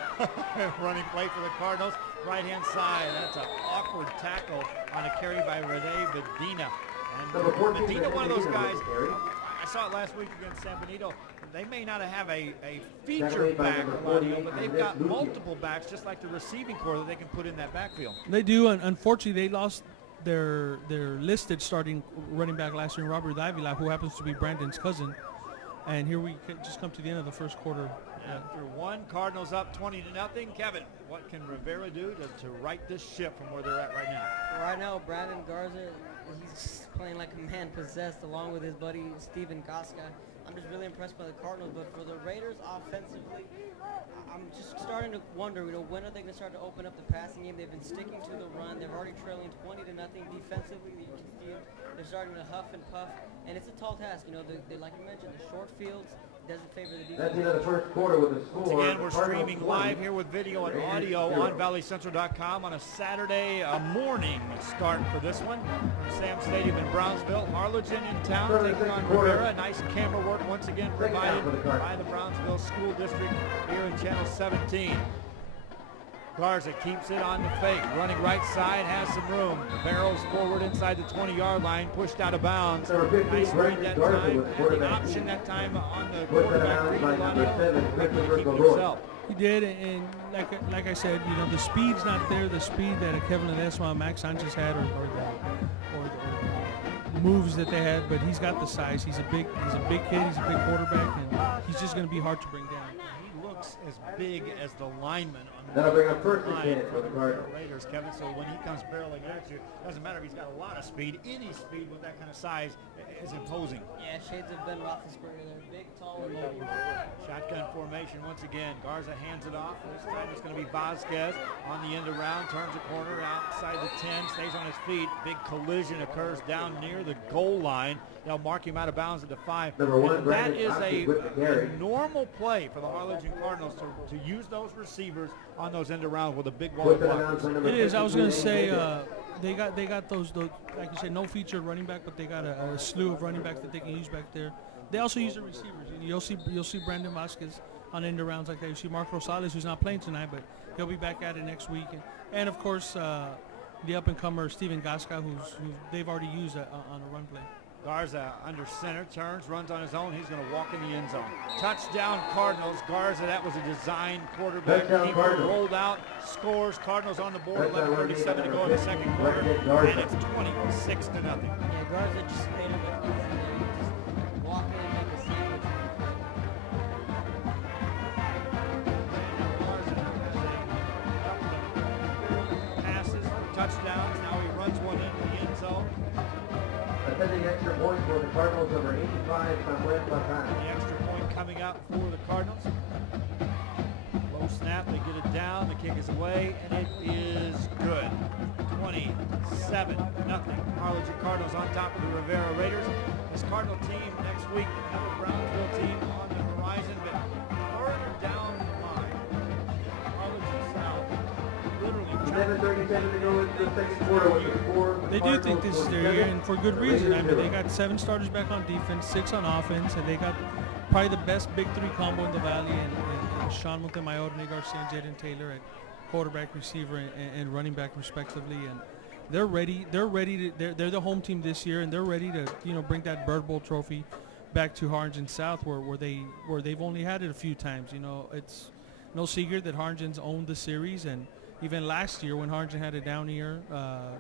Running play for the Cardinals, right-hand side. That's an awkward tackle on a carry by Rene Medina. Number 14, And Medina, one of those Medina, guys, carry. I saw it last week against San Benito. They may not have a feature Secondly by back, number Claudio, 48, but they've Andres got Lucio. multiple backs, just like the receiving core that they can put in that backfield. They do, and unfortunately, they lost their listed starting running back last year, Robert Davila, who happens to be Brandon's cousin. And here we just come to the end of the first quarter. After one, Cardinals up 20-0. Kevin, what can Rivera do to right this ship from where they're at right now? Right now, Brandon Garza, he's playing like a man possessed along with his buddy Steven Gasca. I'm just really impressed by the Cardinals, but for the Raiders offensively, I'm just starting to wonder, you know, when are they going to start to open up the passing game? They've been sticking to the run. They're already trailing 20-0 defensively. You can see it. They're starting to huff and puff, and it's a tall task. You know, they like you mentioned, the short fields doesn't favor the defense. That's the end of the first quarter with the score. Once again, we're Cardinals streaming 20, live here with video and Raiders audio 0. on ValleyCentral.com on a Saturday morning start for this one. From Sam Stadium in Brownsville. Harlingen in town Third taking on second quarter. Rivera. Nice camera work once again Second down provided for the Cardinals. by the Brownsville School District here in Channel 17. Garza keeps it on the fake. Running right side, has some room. Barrels forward inside the 20-yard line, pushed out of bounds. Number 15, Nice read Brandon that Garza time. with Had the quarterback option sneak. that time on the Pushed out of quarterback bounds read by number audio. 7, Able to Christopher keep it Leroy. himself. He did, and like I said, you know, the speed's not there. The speed that Kevin Ledesma and Max Sanchez had, or the moves that they had, but he's got the size. He's a big kid. He's a big quarterback, and he's just going to be hard to bring down. He looked looks as big as the lineman on the That'll bring up first and line 10 for for the Cardinals. Raiders, Kevin. So when he comes barreling at you, doesn't matter if he's got a lot of speed. Any speed with that kind of size is imposing. Yeah, shades of Ben Roethlisberger there. Big, tall, and mobile. Shotgun formation once again. Garza hands it off. This time it's going to be Vasquez on the end around, turns the corner outside the 10, stays on his feet. Big collision occurs down near the goal line. They'll mark him out of bounds at the 5. Number 1, And that Brandon is Hopkins a with the carry. normal play for the Harlingen Cardinals to use those receivers on those end arounds with a big wall With the block. announcement, number It is. I was going to 52, say Jacob. they got those like you said, no featured running back, but they got a slew of running backs that they can use back there. They also use the receivers. You'll see Brandon Vasquez on end arounds like that. You see Mark Rosales, who's not playing tonight, but he'll be back at it next week. And of course, the up and comer Steven Gasca, who they've already used on a run play. Garza under center, turns, runs on his own. He's going to walk in the end zone. Touchdown Cardinals. Garza, that was a design quarterback. Touchdown He Cardinals. rolled out, scores. Cardinals on the board. Touchdown 11:37 to go in the second quarter. And it's 26-0. Yeah, Garza just made him look easy there. You just walk in and make a sandwich. Passes for touchdowns. Now he runs one into the end zone. Attending extra point for the Cardinals, number 85, Samuel Platan. The extra point coming up for the Cardinals. Low snap, they get it down, the kick is away, and it is good. 27-0. Harlingen Cardinals on top of the Rivera Raiders. This Cardinal team next week have a Brownsville team on the horizon, but further down the line, Harlingen South literally 11:37 to go into the second quarter with the score. They do think this is their year, and for good reason. I mean, they got 7 starters back on defense, 6 on offense, and they got probably the best big 3 combo in the Valley, and Sean Montemayor, Nate Garcia, and Jaden Taylor at quarterback, receiver, and running back respectively. And they're ready. They're the home team this year, and they're ready to bring that Bird Bowl trophy back to Harlingen South, where they've only had it a few times. It's no secret that Harlingen's owned the series, and even last year when Harlingen had a down year,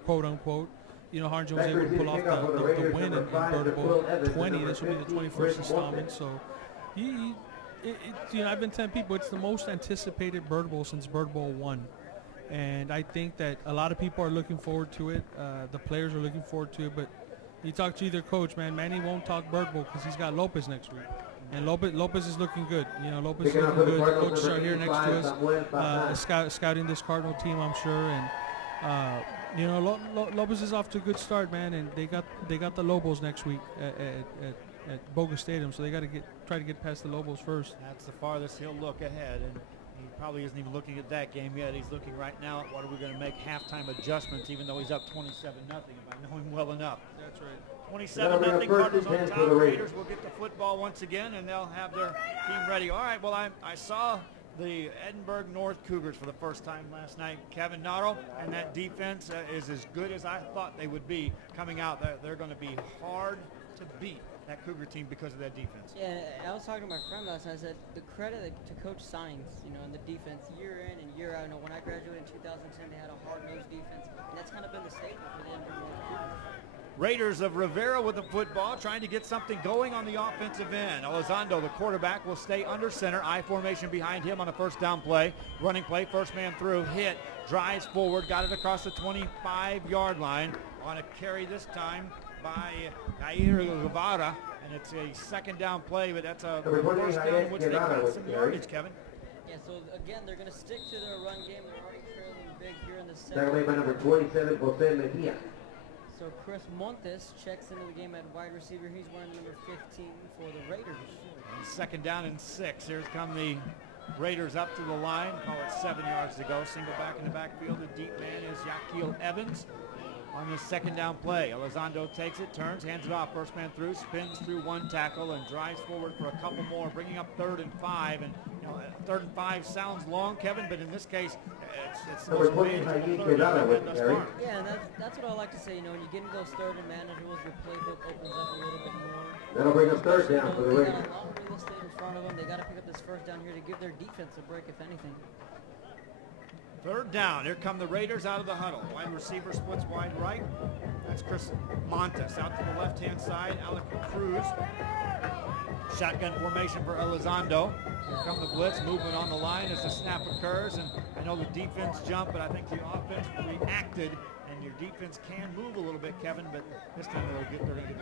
quote unquote, Harlingen was able to pull off the win in Bird Bowl 20. This will be the 21st installment. So, I've been telling people it's the most anticipated Bird Bowl since Bird Bowl 1. And I think that a lot of people are looking forward to it. The players are looking forward to it. But you talk to either coach, Manny won't talk Bird Bowl because he's got Lopez next week. And Lopez is looking good. Lopez is looking good. The coaches are here next to us, scouting this Cardinal team, I'm sure. And Lopez is off to a good start, man. And they got the Lobos next week at Bogus Stadium, so they got to try to get past the Lobos first. That's the farthest he'll look ahead, and he probably isn't even looking at that game yet. He's looking right now at what are we going to make halftime adjustments, even though he's up 27-0, if I know him well enough. That's right. 27-0, Cardinals on top. Raiders will get the football once again, and they'll have their team ready. All right, well, I saw the Edinburgh North Cougars for the first time last night. Kevin Noddle, and that defense is as good as I thought they would be coming out. They're going to be hard to beat, that Cougar team, because of that defense. Yeah, I was talking to my friend last night. I said the credit to Coach Sines, in the defense year in and year out. When I graduated in 2010, they had a hard-nosed defense, and that's kind of been the staple for the Edinburgh North Cougars. Raiders of Rivera with the football, trying to get something going on the offensive end. Elizondo, the quarterback, will stay under center. I formation behind him on a first down play. Running play, first man through, hit, drives forward, got it across the 25-yard line on a carry this time by Jair Guevara. And it's a second down play, but that's a first down in which they got some yardage, Kevin. Yeah, so again, they're going to stick to their run game. They're already trailing big here in the Second second. by number 27, Jose Mejia. So Chris Montes checks into the game at wide receiver. He's wearing number 15 for the Raiders. And second down and 6. Here's come the Raiders up to the line. Call it 7 yards to go. Single back in the backfield. The deep man is Yaquil Evans on the second down play. Elizondo takes it, turns, hands it off. First man through, spins through one tackle, and drives forward for a couple more, bringing up 3rd and 5. And 3rd and 5 sounds long, Kevin, but in this case, it's the most manageable 3rd down they've had thus far. Yeah, and that's what I like to say. When you get into those 3rd and manageables, your playbook opens up a little bit more. That'll bring up 3rd down for the They Raiders. got a lot of real estate in front of them. They got to pick up this first down here to give their defense a break, if anything. 3rd down. Here come the Raiders out of the huddle. Wide receiver splits wide right. That's Chris Montes. Out to the left-hand side, Alec Cruz. Shotgun formation for Elizondo. Here come the blitz, movement on the line as the snap occurs. And I know the defense jumped, but I think the offense reacted. And your defense can move a little bit, Kevin, but this time they're going to get the Raiders.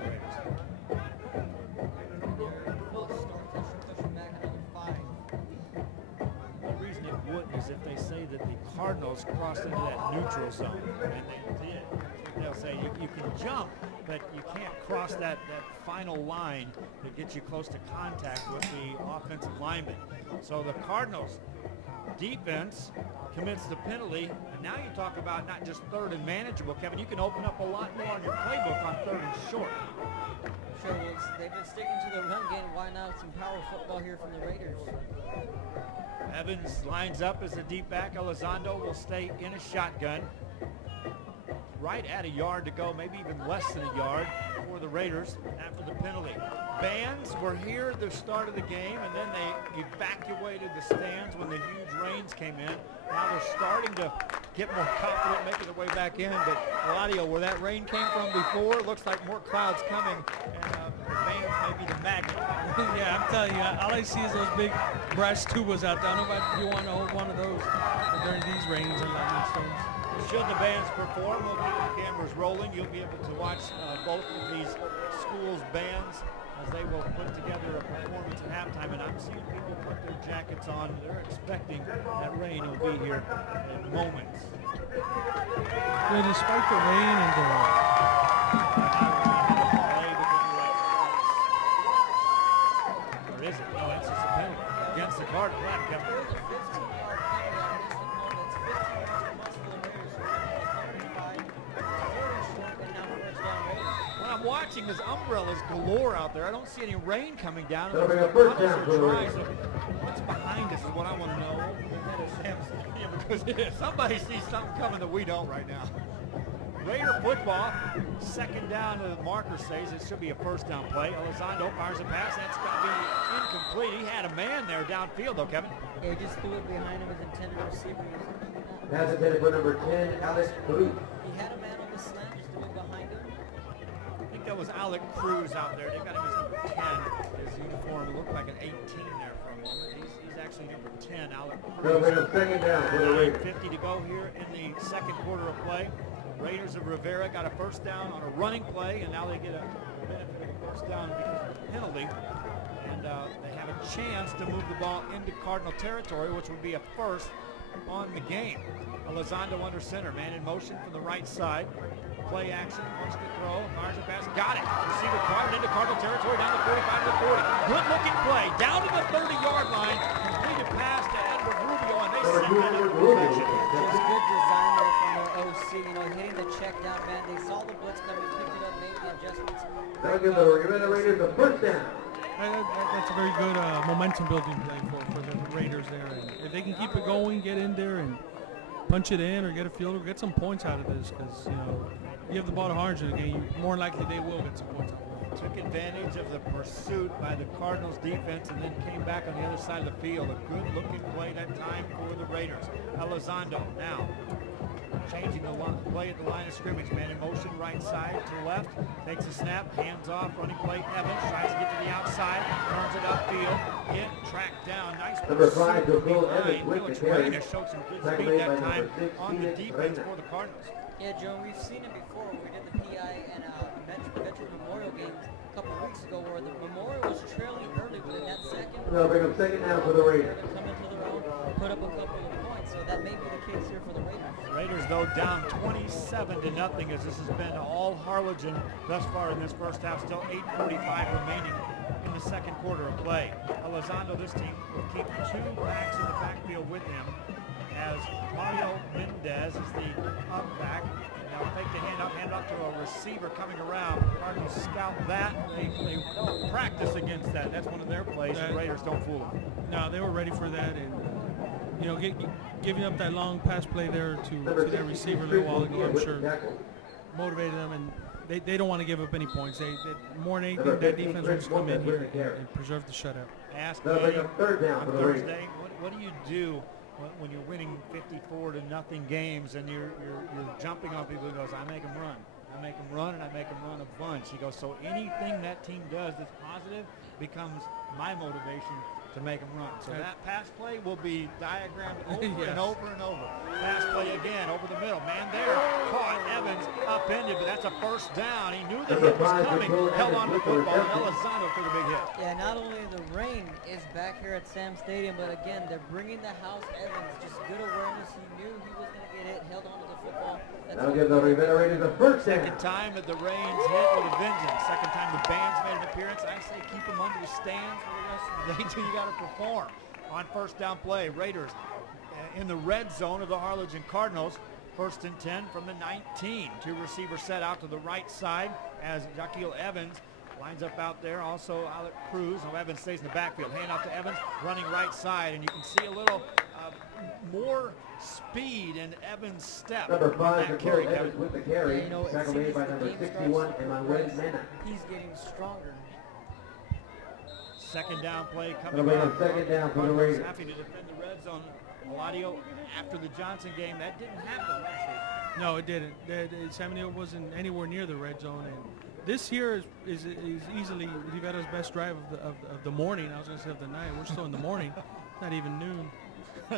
The reason it wouldn't is if they say that the Cardinals crossed into that neutral zone, and they did. They'll say you can jump, but you can't cross that final line that gets you close to contact with the offensive lineman. So the Cardinals defense commits the penalty, and now you talk about not just third and manageable, Kevin. You can open up a lot more on your playbook on third and short. Sure, well, they've been sticking to the run game. Why not some power football here from the Raiders? Evans lines up as a deep back. Elizondo will stay in a shotgun. Right at a yard to go, maybe even less than a yard for the Raiders after the penalty. Bands were here at the start of the game, and then they evacuated the stands when the huge rains came in. Now they're starting to get more confident making their way back in, but Eladio, where that rain came from before, it looks like more clouds coming, and the bands may be the magnet. Yeah, I'm telling you, all I see is those big brass tubas out there. I don't know if you want to hold one of those during these rains and lightning storms. Should the bands perform, we'll keep the cameras rolling. You'll be able to watch both of these schools' bands as they will put together a performance at halftime. And I'm seeing people put their jackets on. They're expecting that rain will be here in moments. Yeah, despite the rain and the... Or is it? No, that's just a penalty against the Cardinals. I'm watching as umbrellas galore out there. I don't see any rain coming down. That'll be a first down for the Dry, Raiders. so what's behind us is what I want to know. Because somebody sees something coming that we don't right now. Raider football, second down. The marker says it should be a first down play. Elizondo fires a pass. That's going to be incomplete. He had a man there downfield, though, Kevin. Yeah, he just threw it behind him as intended receiver. Pass intended for number 10, Alex Cruz. He had a man on the snap, just threw it behind him. I think that was Alec Cruz out there. They've got him as number 10. His uniform looked like an 18 there for a moment. He's actually number 10, Alec That'll bring Cruz. up second down for the Raiders. 9:50 to go here in the second quarter of play. Raiders of Rivera got a first down on a running play, and now they get a benefit of a first down because of the penalty. And they have a chance to move the ball into Cardinal territory, which would be a first on the game. Elizondo under center, man in motion from the right side. Play action, wants to throw, fires a pass, got it. Receiver caught it into Cardinal territory, down the 45 to the 40. Good looking play, down to the 30-yard line. Completed pass to Edward Rubio, and they set that up for perfection. Just good design there from their OC, hitting the check down, man. They saw the blitz coming, picked it up, made the adjustments. That'll give the Raiders a first down. That's a very good momentum building play for the Raiders there. And if they can keep it going, get in there and punch it in or get a field or get some points out of this, because you give the ball to Harlingen again, more likely they will get some points out of it. Took advantage of the pursuit by the Cardinals defense and then came back on the other side of the field. A good looking play that time for the Raiders. Elizondo now changing the play at the line of scrimmage. Man in motion, right side to left. Takes a snap, hands off, running play. Evans tries to get to the outside, turns it upfield. Hit, tracked down. Nice Number pursuit 5 to Bill behind. Evans with Felix the carry. Reyna showed some good Second speed made by that time number 6, on the Felix defense Reyna. for the Cardinals. Yeah, Joe, we've seen it before. We did the PI and Veteran Memorial games a couple of weeks ago where the Memorial was trailing early, but in that second, That'll bring up second down for the Raiders. they come into their own, put up a couple of points. So that may be the case here for the Raiders. Raiders, though, down 27-0 as this has been all Harlingen thus far in this first half. Still 8:45 remaining in the second quarter of play. Elizondo, this team, will keep two backs in the backfield with him as Mario Mendez is the up back. Now take the hand off to a receiver coming around. Cardinals scout that. They practice against that. That's one of their plays. The Raiders don't fool them. No, they were ready for that, and giving up that long pass play there to that receiver a little while ago, I'm sure motivated them, and they don't want to give up any points. They more than anything, that defense wants to come in here and preserve the shutout. Ask That'll me bring up third down on for the Raiders. Thursday, what do you do when you're winning 54-0 games and you're jumping on people? He goes, I make them run. I make them run, and I make them run a bunch. He goes, so anything that team does that's positive becomes my motivation to make them run. So that pass play will be diagrammed over Yes. and over and over. Pass play again over the middle. Man there, caught Evans upended, but that's a first down. He knew the hit was coming, held on to the football, and Elizondo took a big hit. Yeah, not only the rain is back here at Sam Stadium, but again, they're bringing the house. Evans, just good awareness. He knew he was going to get it, held on to the football. That'll give the Rivera Raiders a first down. Second time that the Rains hit with a vengeance. Second time the band's made an appearance. I say keep them under the stands for the rest of the day until you got to perform. On first down play, Raiders in the red zone of the Harlingen Cardinals. First and 10 from the 19. Two receivers set out to the right side as Jaquil Evans lines up out there. Also Alec Cruz. No, Evans stays in the backfield. Hand off to Evans, running right side. And you can see a little more speed in Evans' step. Number on 5, that carry, Jaquil Evans Kevin. with the carry. Yeah, you know, Tackle as soon made as by the number game 61, starts, Emmanuel Mena. he's getting stronger. Second down play coming It'll be a up. second down for the Raiders. Happy to defend the red zone. Eladio, after the Johnson game, that didn't happen last week. No, it didn't. San Diego wasn't anywhere near the red zone, and this here is easily Rivera's best drive of the morning. I was going to say of the night. We're still in the morning, not even noon.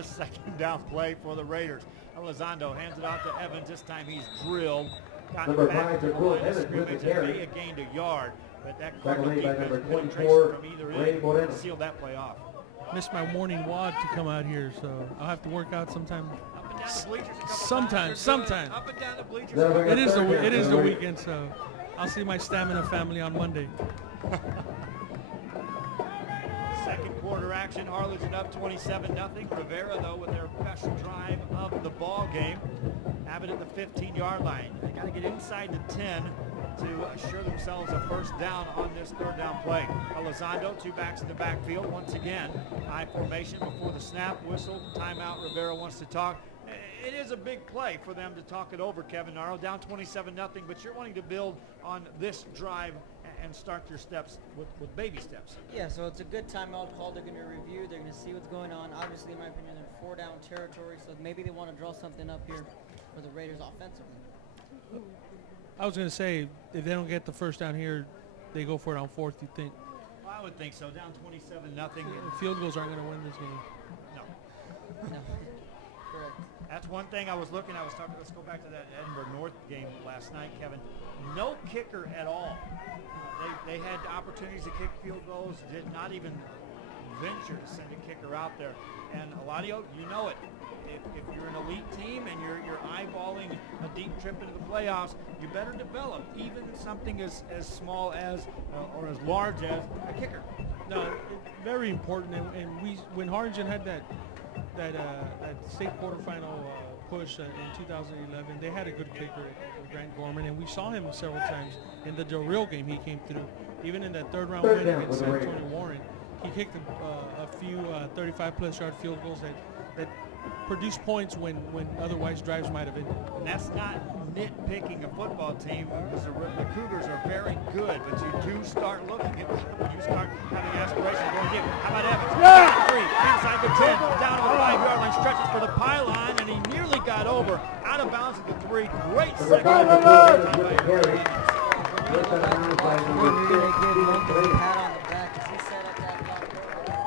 Second down play for the Raiders. Elizondo hands it off to Evans. This time he's drilled. Got Number back 5, to the Jaquil line of Evans with the scrimmage and carry. may have gained a yard, but that Tackle Cardinal made by defense number penetration 24, from either Ray end Moreno. sealed that play off. Missed my morning wad to come out here, so I'll have to work out sometime. Up and down the bleachers a couple Sometimes. times. You're good. Up and down the bleachers. That'll bring It a is third down it is for the Raiders. weekend, so I'll see my stamina family on Monday. Second quarter action, Harlingen up 27-0. Rivera, though, with their best drive of the ball game. Have it at the 15-yard line. They got to get inside the 10 to assure themselves a first down on this third down play. Elizondo, two backs in the backfield. Once again, high formation before the snap, whistle, timeout. Rivera wants to talk. It is a big play for them to talk it over, Kevin Naro. Down 27-0, but you're wanting to build on this drive and start your steps with baby steps. Yeah, so it's a good timeout call. They're going to review. They're going to see what's going on. Obviously, in my opinion, they're 4 down territory, so maybe they want to draw something up here for the Raiders offensively. I was going to say, if they don't get the first down here, they go for it on fourth, you think? Well, I would think so. Down 27-0. Field goals aren't going to win this game. No. No. Correct. That's one thing I was talking, let's go back to that Edinburgh North game last night, Kevin. No kicker at all. They had opportunities to kick field goals, did not even venture to send a kicker out there. And Eladio, you know it. If you're an elite team and you're eyeballing a deep trip into the playoffs, you better develop even something as small as or as large as a kicker. No, very important. And when Harlingen had that state quarterfinal push in 2011, they had a good kicker, Grant Gorman, and we saw him several times in the Del Rio game. He came through, even in that third round win against San Antonio Warren. He kicked a few 35-plus yard field goals that produced points when otherwise drives might have ended. And that's not nitpicking a football team because the Cougars are very good, but you do start looking at when you start having aspirations going to get. How about Evans? Yeah! 3, inside the 10, down to the 5-yard line, stretches for the pylon, and he nearly got over, out of bounds at the 3. Great second.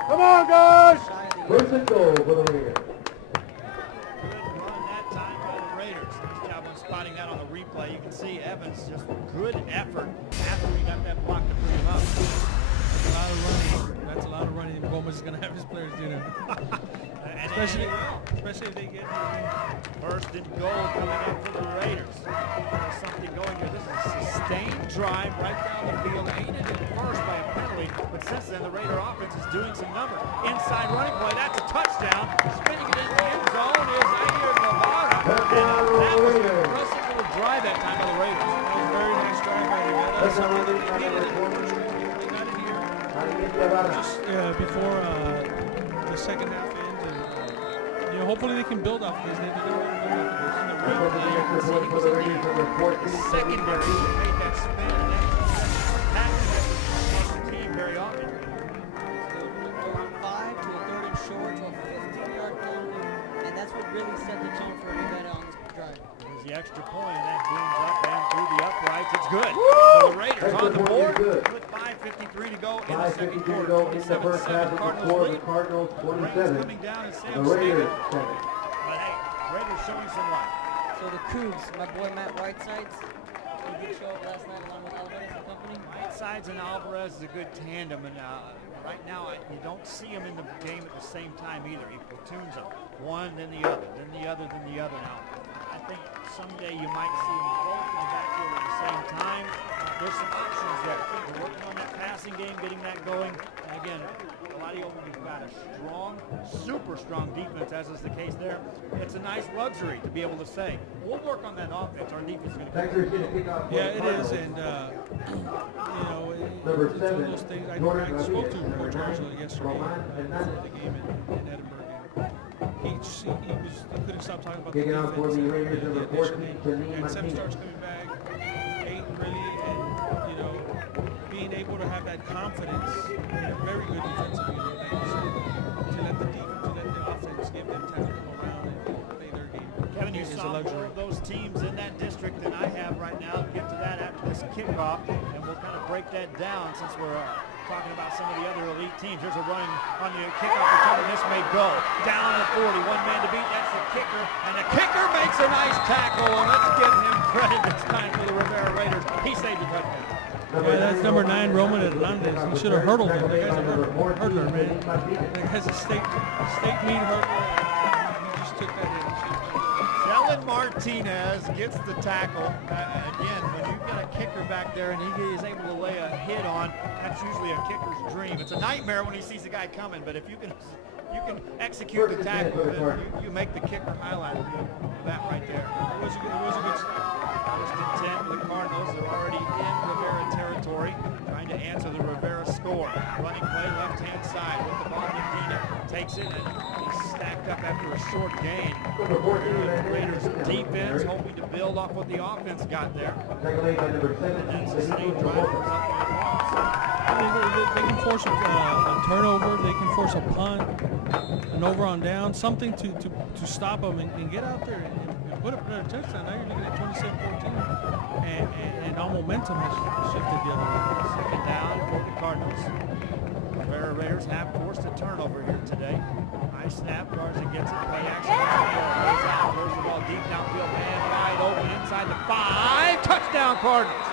Come on, guys! First and goal for the Raiders. Good run that time by the Raiders. Nice job on spotting that on the replay. You can see Evans just good effort after he got that block to bring him up. That's a lot of running. That's a lot of running. Gomez is going to have his players do that. Especially if they get first and goal coming up for the Raiders. There's something going here. This is a sustained drive right down the field, aided at first by a penalty, but since then the Raider offense is doing some numbers. Inside running play, that's a touchdown. Spinning it into the end zone is Aguirre Navarra. And that was an impressive little drive that time by the Raiders. That was a very nice drive by Rivera. So they get it in the first quarter. They got it here just before the second half ends. And, hopefully they can build off of this. They're going to build off of this. In the red play, you can see he was in the secondary who made that spin. And that's package that the team very often. From 5 to a third and short to a 15-yard penalty, and that's what really set the tone for Rivera on this drive. There's the extra point, and that booms up and through the uprights. It's good. So the Raiders on the board with 5:53 to go in the second 5:52 to quarter. go in the first half. 27-7 It's the Cardinals score of the lead. Cardinals Raiders 27. coming down in The Sam Raiders Stadium. 7. But hey, Raiders showing some life. So the Cougs, my boy Matt Whitesides, he did show up last night along with Alvarez and company. Whitesides and Alvarez is a good tandem, and right now you don't see them in the game at the same time either. He platoons them, one, then the other, then the other, then the other. Now, I think someday you might see them both in the backfield at the same time. There's some options there. We're working on that passing game, getting that going. And again, Eladio, we've got a strong, super strong defense, as is the case there. It's a nice luxury to be able to say, we'll work on that offense. Our defense is going to Texas is kicking off for Yeah, the it Cardinals. is, and Number it's one of 7, those things. I Jordan spoke to Rodriguez. Coach Archula yesterday Roman before the game in Edinburgh, and he couldn't stop talking about the Kicking off for defense. the Raiders, and number the addition. 14, Janine And Sam Martinez. starts coming back, Aiden really, and being able to have that confidence in a very good defensive unit, like you said, to let the offense give them time to come around and play their game. Kevin, you is a saw more luxury. of those teams in that district than I have right now. We'll get to that after this kickoff, and we'll kind of break that down since we're talking about some of the other elite teams. There's a running on the kickoff return, and this may go. Down at 40, one man to beat. That's the kicker, and the kicker makes a nice tackle, and let's give him credit this time for the Rivera Raiders. He saved the touchdown. Yeah, that's number 9, Roman Hernandez. He should have hurdled him. The guy's a hurdler, man. The guy's a state meet hurdler. He just took that in. He should've done it. Jalen Martinez gets the tackle. Again, when you've got a kicker back there and he is able to lay a hit on, that's usually a kicker's dream. It's a nightmare when he sees a guy coming, but if you can execute the tackle, then you make the kicker highlight of that right there. It was a good start. First and 10 for the Cardinals. They're already in Rivera territory, trying to answer the Rivera score. Running play left-hand side with the ball. Medina takes it, and he's stacked up after a short gain. Number 14, The Raiders defense hoping to build off what the offense got there. Second lead by number 17, And the sustained Eagles drive of comes Wolf. up with a loss. They can force a turnover. They can force a punt, an over on down, something to stop them and get out there and put up another touchdown. Now you're looking at 27-14, and our momentum has shifted the other way. Second down for the Cardinals. Rivera Raiders have forced a turnover here today. Nice snap. Garza gets it. Play action. Goes out. Throws the ball deep downfield. Man wide open inside the 5. Touchdown Cardinals.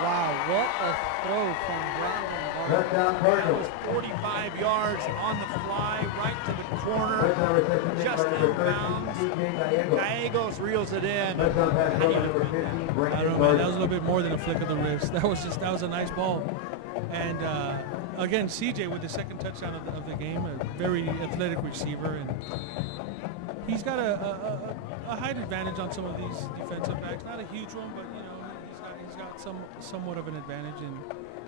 Wow, what a throw from Brandon Garza. Touchdown That Cardinals. was 45 yards on the fly, right to the corner. Touchdown reception made Just by number inbounds. 13, CJ Gallegos. Gallegos reels it in. Touchdown pass How do throw you by number defend 15, I Brandon don't know, man. That was a Garza. little bit more than a flick of the wrist. That was a nice ball. And again, CJ with the second touchdown of the game, a very athletic receiver, and he's got a height advantage on some of these defensive backs. Not a huge one, but he's got somewhat of an advantage, and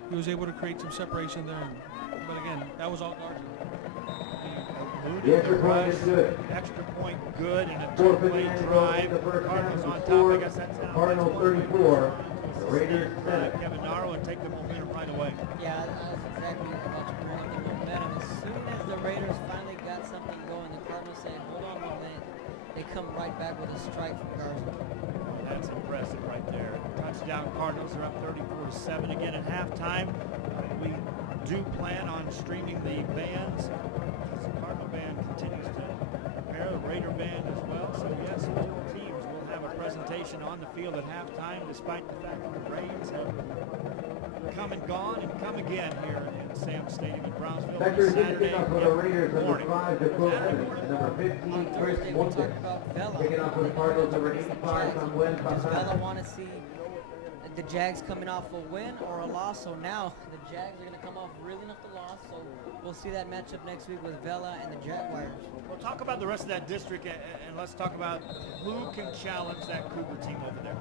he was able to create some separation there. But again, that was all Garza. The extra point is good. Extra point good and a 4:59 two-play to go in drive. the first half. Cardinals The on top. score, I guess that's now. Cardinals 34, the Raiders 7. Kevin Naro and take the momentum right away. Yeah, that's exactly what about to bring up the momentum. As soon as the Raiders finally got something going, the Cardinals say, hold on 1 minute. They come right back with a strike from Garza. That's impressive right there. Touchdown Cardinals are up 34-7 again at halftime. We do plan on streaming the bands. The Cardinal band continues to prepare, the Raider band as well. So yes, both teams will have a presentation on the field at halftime, despite the fact that the rains have come and gone and come again here in Sam Stadium in Brownsville. Factory on did Saturday kick off for the Raiders, number morning. 5, Nicole Evans, and number 15, On Chris Thursday, we Wilson. talked about Vela. Kicking off for the Cardinals, number 85, Samuel Does Vela Pasana. want to see the Jags coming off a win or a loss? So now the Jags are going to come off reeling off the loss. So we'll see that matchup next week with Vela and the Jaguars. We'll talk about the rest of that district, and let's talk about who can challenge that Cougar team over there.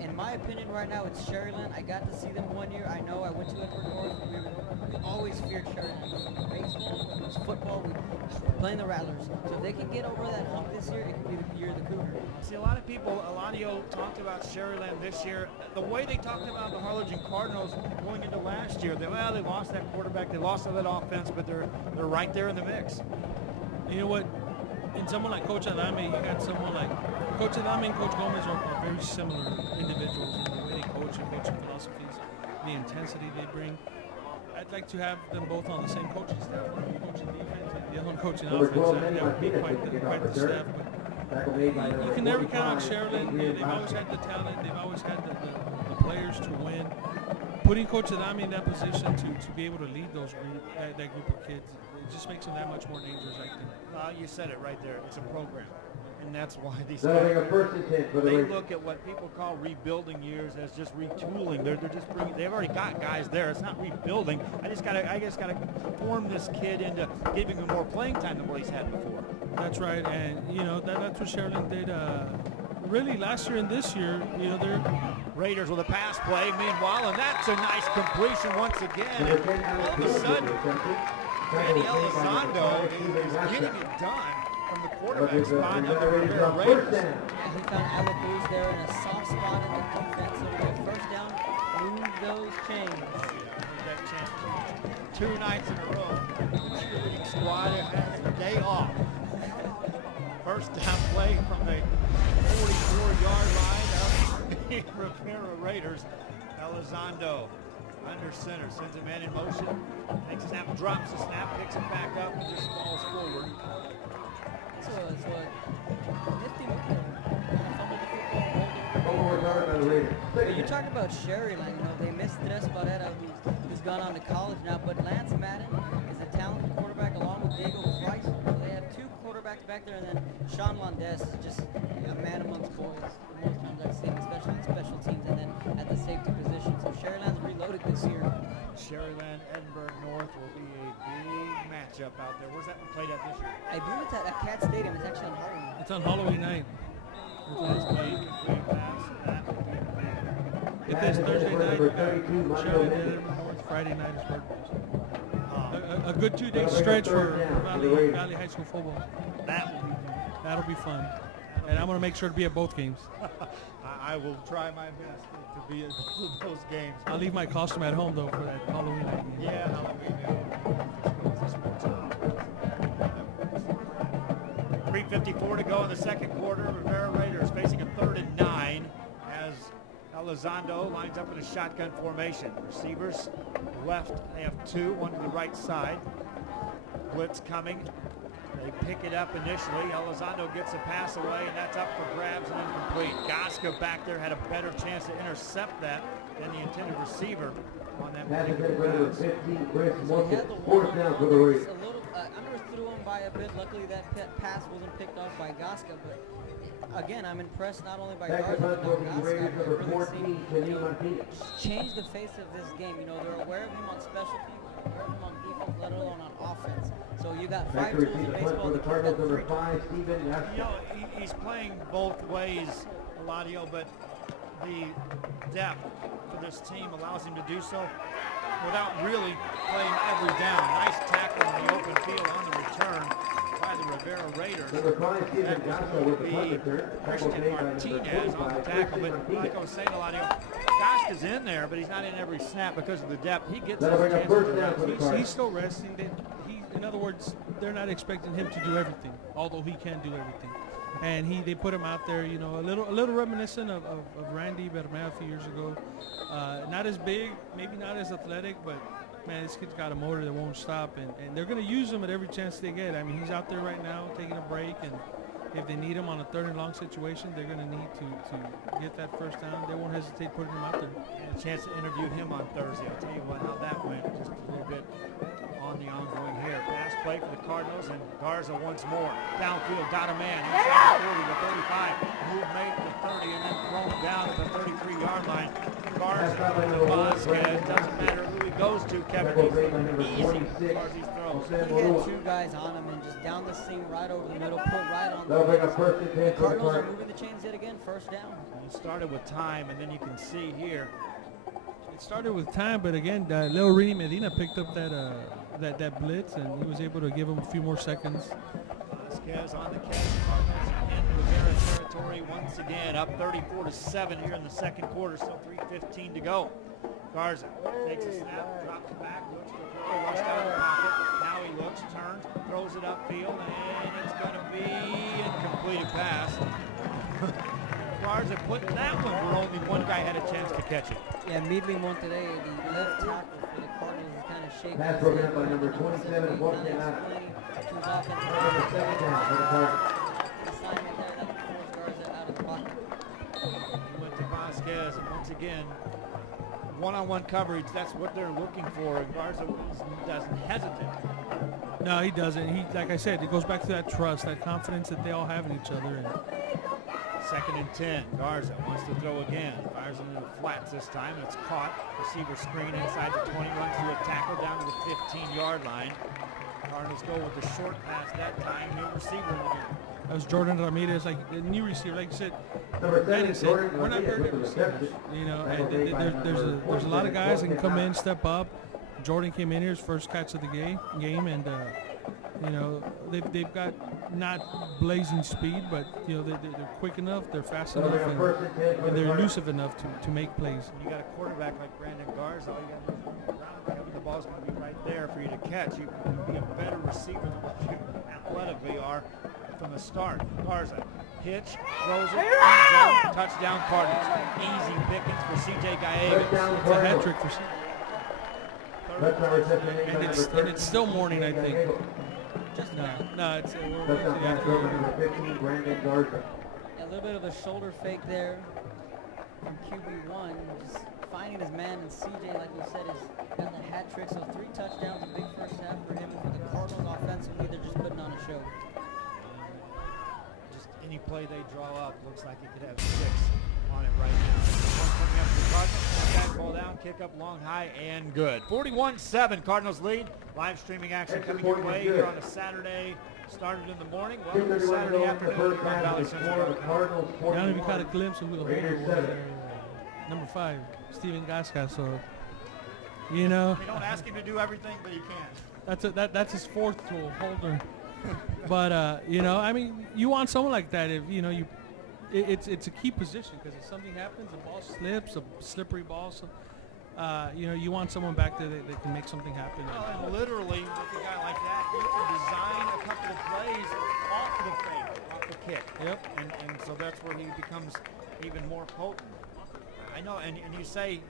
In my opinion right now, it's Sherryland. I got to see them 1 year. I know I went to Edward North. We always feared Sherryland. It was baseball, it was football, we were playing the Rattlers. So if they can get over that hump this year, it could be the year of the Cougar. See, a lot of people, Eladio talked about Sherryland this year. The way they talked about the Harlingen Cardinals going into last year, they lost that quarterback, they lost that offense, but they're right there in the mix. You know what? In someone like Coach Adame, you got someone like Coach Adame and Coach Gomez are very similar individuals in the way they coach and coaching philosophies. the intensity they bring. I'd like to have them both on the same coaching staff, one coaching defense and the other one coaching Number offense. 12, That would be quite the staff. Tackle made by You number can never count on 45, Sherilyn. Adrian They've always Vasquez. had the talent. They've always had the players to win. Putting Coach Adami in that position to be able to lead that group of kids, it just makes them that much more dangerous, I think. You said it right there. It's a program. And that's why these That'll guys, make a first and 10 for the they Raiders. look at what people call rebuilding years as just retooling. They're just bringing. They've already got guys there. It's not rebuilding. I just gotta form this kid into giving him more playing time than what he's had before. That's right, and that's what Sherilyn did. Really, last year and this year, they're Raiders with a pass play, meanwhile, and that's a nice completion once again. Number 10, And all of a Alex sudden, Lewis, Randy tackle made by number Elizondo 5, is Adrian getting Vasquez. it done from the But quarterback there's a spot of the Raiders Rivera on first Raiders. down. Yeah, he found Alec Lewis there in a soft spot in the defense. So we get first down, move those chains. That chance. 2 nights in a row, the cheerleading squad has a day off. First down play from the 44-yard line of the Rivera Raiders. Elizondo under center, sends a man in motion, takes a snap, drops the snap, picks it back up, and just falls forward. So it's what nifty move there. Fumbled the football, holding. Fumble recovered by the Raiders. But you talk about Sherilyn, they missed Tres Barrera, who's gone on to college now, but Lance Madden is a talented quarterback along with Diego Price. So they have 2 quarterbacks back there, and then Sean Londes is just a man amongst boys. Most times I've seen, especially in special teams, and then at the safety position. So Sherilyn's reloaded this year. Sherryland, Edinburgh North will be a big matchup out there. Where's that one played at this year? I believe it's at Cat Stadium. It's actually on Harlingen. it's on Halloween night. Incomplete pass. That would be bad. If there's Thursday Number night, 32, Mondo Sherilyn, Mendes. Edinburgh North, Friday night is Burgers. Oh, A good 2-day That'll bring stretch up for third down for the Valley Raiders. High School football. that will be fun. That'll be fun. And I'm going to make sure to be at both games. I will try my best to be at both of those games. I'll leave my costume at home, though, for that Halloween night game. Yeah, Halloween. 3:54 to go in the second quarter. Rivera Raiders facing a 3rd and 9 as Elizondo lines up in a shotgun formation. Receivers left, they have 2, one to the right side. Blitz coming. They pick it up initially. Elizondo gets a pass away, and that's up for grabs and incomplete. Goska back there had a better chance to intercept that than the intended receiver on that Pass is particular going to pass. 15, Chris So he Morgan. had the Fourth one down on for the Raiders. a little underthrew him by a bit. Luckily, that pass wasn't picked off by Goska. But again, I'm impressed not only by Back to Garza, punt but for the Goska. Raiders, I've number really 14, seen, Kenny Martinez. change the face of this game. They're aware of him on special teams, aware of him on defense, let alone on offense. So you got 5 Back to tools receive in the punt baseball. for the The kid's Cardinals, got number 3 tools. 5, Steven Vasquez. He's playing both ways, Eladio, but the depth for this team allows him to do so without really playing every down. Nice tackle in the open field on the return by the Rivera Raiders. Number 5, Steven That Vasquez with the would punt be return. Tackle Christian made by number Martinez on the 25, tackle, Christian but like I was saying, Eladio, Goska's in there, but he's not in every snap because of the depth. He gets That'll his bring up chances first to down rest. for the He's Cardinals. still resting. In other words, they're not expecting him to do everything, although he can do everything. And they put him out there, a little reminiscent of Randy Bermea a few years ago. Not as big, maybe not as athletic, but man, this kid's got a motor that won't stop, and they're going to use him at every chance they get. I mean, he's out there right now taking a break, and if they need him on a 3rd and long situation, they're going to need to get that first down. They won't hesitate putting him out there. And a chance to interview him on Thursday. I'll tell you what, how that went just a little bit on the ongoing here. Pass play for the Cardinals, and Garza once more. Downfield, got a man. Inside the 40, the 35. Move made to the 30, and then thrown down to the 33-yard line. Garza to Vasquez. Doesn't matter who he goes to, Kevin. Tackle made by number Easy 26, as he throws. Jose He Morua. had 2 guys on him and just down the seam right over the middle, put right on That'll bring the up first and 10 for the Cardinals are Cardinals. moving the chains yet again, first down. It started with time, and then you can see here. It started with time, but again, Leo Rini Medina picked up that blitz, and he was able to give him a few more seconds. Vasquez on the catch. Cardinals in Rivera territory once again, up 34-7 here in the second quarter. Still 3:15 to go. Garza takes a snap, drops back, looks for the throw, rushed out of the pocket. Now he looks, turns, throws it upfield, and it's going to be incomplete pass. Garza putting that one where only one guy had a chance to catch it. Yeah, immediately Monterrey, the left tackle for the Cardinals, is kind of shaking. Pass broken up by number 27, Jorge Nana. Number 7 down for the Cardinals. Assignment there that forced Garza out of the pocket. He went to Vasquez, and once again, one-on-one coverage, that's what they're looking for, and Garza doesn't hesitate. No, he doesn't. He, like I said, it goes back to that trust, that confidence that they all have in each other. And 2nd and 10. Garza wants to throw again. Fires into the flats this time, and it's caught. Receiver screen inside the 20, runs through a tackle down to the 15-yard line. Cardinals go with the short pass that time. New receiver in the game. that was Jordan Ramirez, like the new receiver. Like you said, Number 7, Danny said, Jordan we're not very Ramirez good with the receivers. reception. You know, Tackle and made by there's a lot of guys that can come in, Jorge step up. Jordan came in here, his first catch of the game, and you know, they've got not blazing speed, but you know they're quick enough, they're fast enough, and they're elusive enough to make plays. When you got a quarterback like Brandon Garza, all you got to do is run around, and the ball's going to be right there for you to catch. You can be a better receiver than what you athletically are from the start. Garza, hitch, throws it, end zone, touchdown Cardinals. Easy pickings for C.J. Gallegos. It's a hat trick for Touchdown reception and it's still morning, I think. No, it's we're Touchdown into the pass over afternoon. number 15, Brandon Garza. A little bit of a shoulder fake there from QB1, just finding his man, and CJ, like we said, has got the hat trick. So 3 touchdowns, a big first half for him, and for the Cardinals offensively, they're just putting on a show. Just any play they draw up looks like it could have 6 on it right now. One coming up to the Cardinals. Back ball down, kick up long, high, and good. 41-7, Cardinals lead. Live streaming action coming your way here on a Saturday. Started in the morning. Welcome to 2:31 Saturday the afternoon. first From half Valley of the Central. score, the Cardinals Now we caught a 41. glimpse of who the holder Raiders was 7. there. Number 5, Steven Gasca. So, you know, They don't ask him to do everything, but he can. that's his 4th tool, holder. But you know, I mean, you want someone like that if you know it's a key position, because if something happens, the ball slips, a slippery ball. So, you know, you want someone back there that can make something happen. Well, and literally, with a guy like that, you can design a couple of plays off the fake, off the kick. Yep. And so that's where he becomes even more potent. I know, and you say, you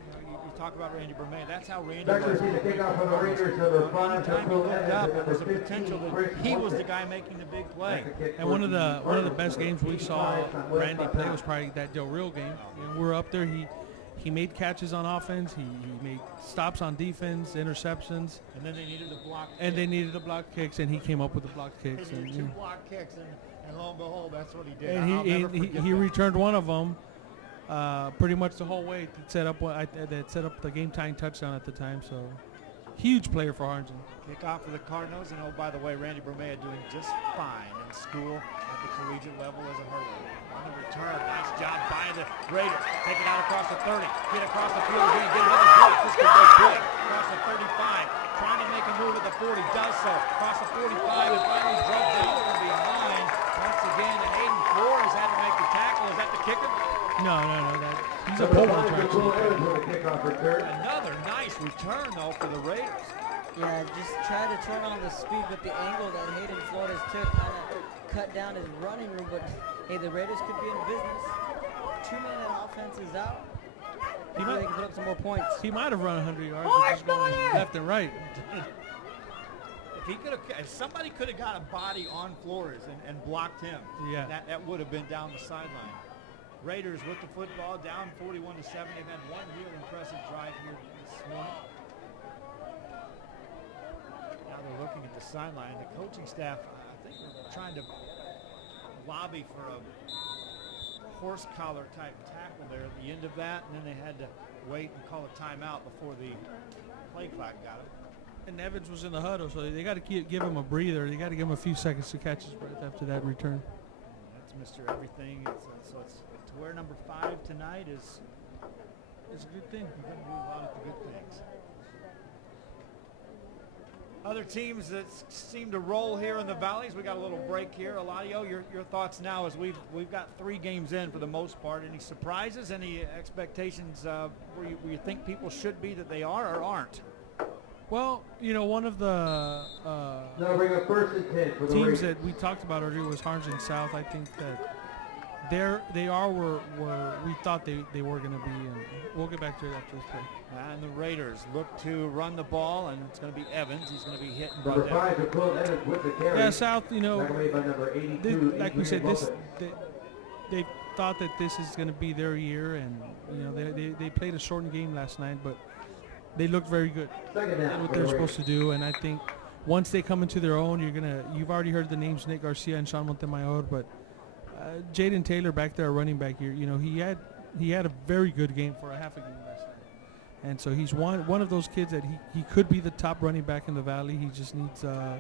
talk about Randy Bermay, that's how Randy Back to was. see the kickoff for the Raiders, number 5. Anytime he looked up, there was a potential that he was the guy making the big play. And one of the best games we saw Randy play was probably that Del Rio game. You know, we're up there. He made catches on offense. He made stops on defense, interceptions, And then they needed a block and kick. they needed the block kicks, and he came up with the block They kicks. needed And, 2 block kicks, and lo and behold, that's what he did. and I'll never forget he that. returned one of them pretty much the whole way to set up that set up the game-tying touchdown at the time. So huge player for Harlingen. Kickoff for the Cardinals, and oh, by the way, Randy Bermea doing just fine in school at the collegiate level as a hurler. On the return, nice job by the Raiders. Take it out across the 30, get across the field again, get another block. This could go big. Across the 35, trying to make a move at the 40, does so. Across the 45, and finally drugged down from behind. Once again, and Aiden Flores had to make the tackle. Is that the kicker? No, he's a pull return. Will Evans with a kickoff return. Another nice return, though, for the Raiders. Yeah, just try to turn on the speed, but the angle that Hayden Flores took kind of cut down his running room. But hey, the Raiders could be in business. 2-minute offense is out. He Maybe might- they can put up some more points. He might have run 100 yards, but just going left and right. If somebody could have got a body on Flores and blocked him, Yeah. that would have been down the sideline. Raiders with the football, down 41-7. They've had one real impressive drive here this morning. Now they're looking at the sideline. The coaching staff, I think, are trying to lobby for a horse collar type tackle there at the end of that, and then they had to wait and call a timeout before the play clock got him. And Evans was in the huddle, so they got to give him a breather. They got to give him a few seconds to catch his breath after that return. That's Mr. Everything. So it's to wear number 5 tonight is It's a good thing. you're going to do a lot of the good things. Other teams that seem to roll here in the Valleys. We got a little break here. Eladio, your thoughts now as we've got 3 games in for the most part. Any surprises? Any expectations where you think people should be that they are or aren't? Well, you know, one of the Now bring up 1st and 10 for the teams Raiders. that we talked about earlier was Harlingen South. I think that they are where we thought they were going to be, and we'll get back to it after this play. And the Raiders look to run the ball, and it's going to be Evans. He's going to be hit and Number brought down. 5, Nicole Evans with the carry. Yeah, South, you know, Accompanied by number 82, like we said, Wilson. they thought that this is going to be their year, and you know they played a shortened game last night, but they looked very good. Second Did down what for they're the supposed to do, and I think once they come into their own, you've already heard the names Nick Garcia and Sean Montemayor, but Jaden Taylor back there, running back here, you know, he had a very good game for a half a game last night, and so he's one of those kids that he could be the top running back in the Valley. He just needs to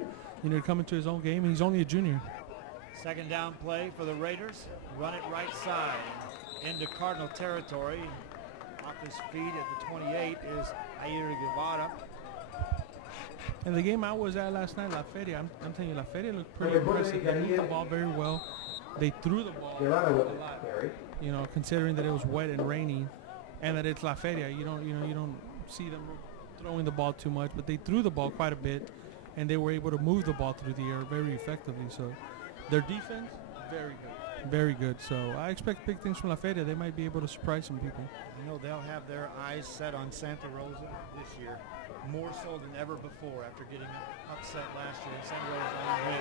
come into his own game, and he's only a junior. Second down play for the Raiders. Run it right side into Cardinal territory. Off his feet at the 28 is Ayer Guevara. And the game I was at last night, La Feria, I'm telling you, La Feria looked pretty impressive. They moved the ball very well. They threw the ball a Guevara with the lot. carry. You know, considering that it was wet and rainy, and that it's La Feria, you don't see them throwing the ball too much, but they threw the ball quite a bit, and they were able to move the ball through the air very effectively. So their defense, very good, very good. So I expect big things from La Feria. They might be able to surprise some people. You know, they'll have their eyes set on Santa Rosa this year, more so than ever before after getting upset last year. Santa Rosa on the way.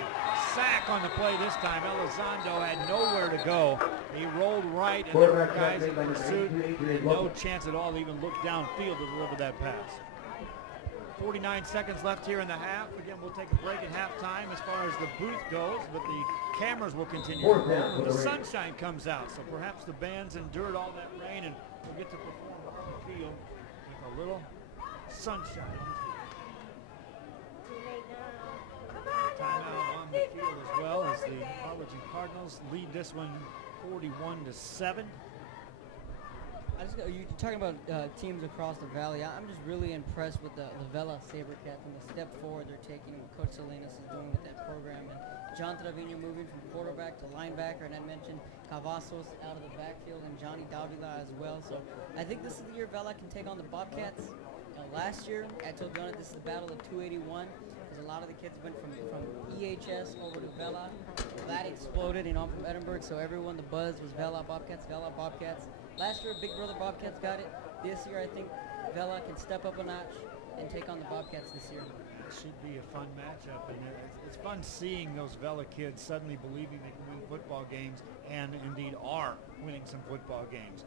Sack on the play this time. Elizondo had nowhere to go. He rolled right, and there were guys in pursuit. And no chance at all to even look downfield to deliver that pass. 49 seconds left here in the half. Again, we'll take a break at halftime as far as the booth goes, but the cameras will continue to roll when the sunshine comes out. So perhaps the band's endured all that rain and will get to perform on the field with a little sunshine. Timeout on the field as well as the Harlingen Cardinals lead this one 41-7. You're talking about teams across the valley. I'm just really impressed with the Vela Sabercats and the step forward they're taking, what Coach Salinas is doing with that program. And John Trevino moving from quarterback to linebacker, and I mentioned Cavazos out of the backfield and Johnny Davila as well. So I think this is the year Vela can take on the Bobcats. You know, last year, I told John this is the battle of 281 because a lot of the kids went from EHS over to Vela. That exploded, you know, I'm from Edinburgh, so everyone, the buzz was Vela Bobcats, Vela Bobcats. Last year, Big Brother Bobcats got it. This year, I think Vela can step up a notch and take on the Bobcats this year. It should be a fun matchup, and it's fun seeing those Vela kids suddenly believing they can win football games and indeed are winning some football games.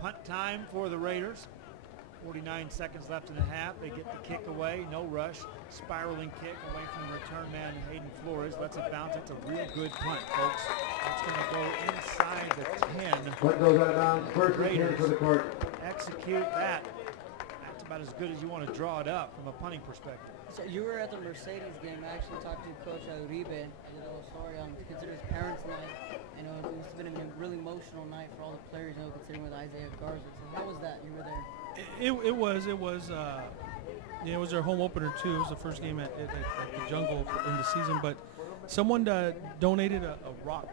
Punt time for the Raiders. 49 seconds left in the half. They get the kick away, no rush. Spiraling kick away from the return man Hayden Flores. Lets it bounce. It's a real good punt, folks. It's going to go inside the 10. Punt goes out of bounds. First and 10 for the court. Execute that. That's about as good as you want to draw it up from a punting perspective. So you were at the Mercedes game. I actually talked to Coach Uribe. I did a little story on considered his parents' night. I know it's been a really emotional night for all the players, you know, considering with Isaiah Garza. So how was that? You were there. It was their home opener too. It was the first game at the Jungle in the season, but someone donated a rock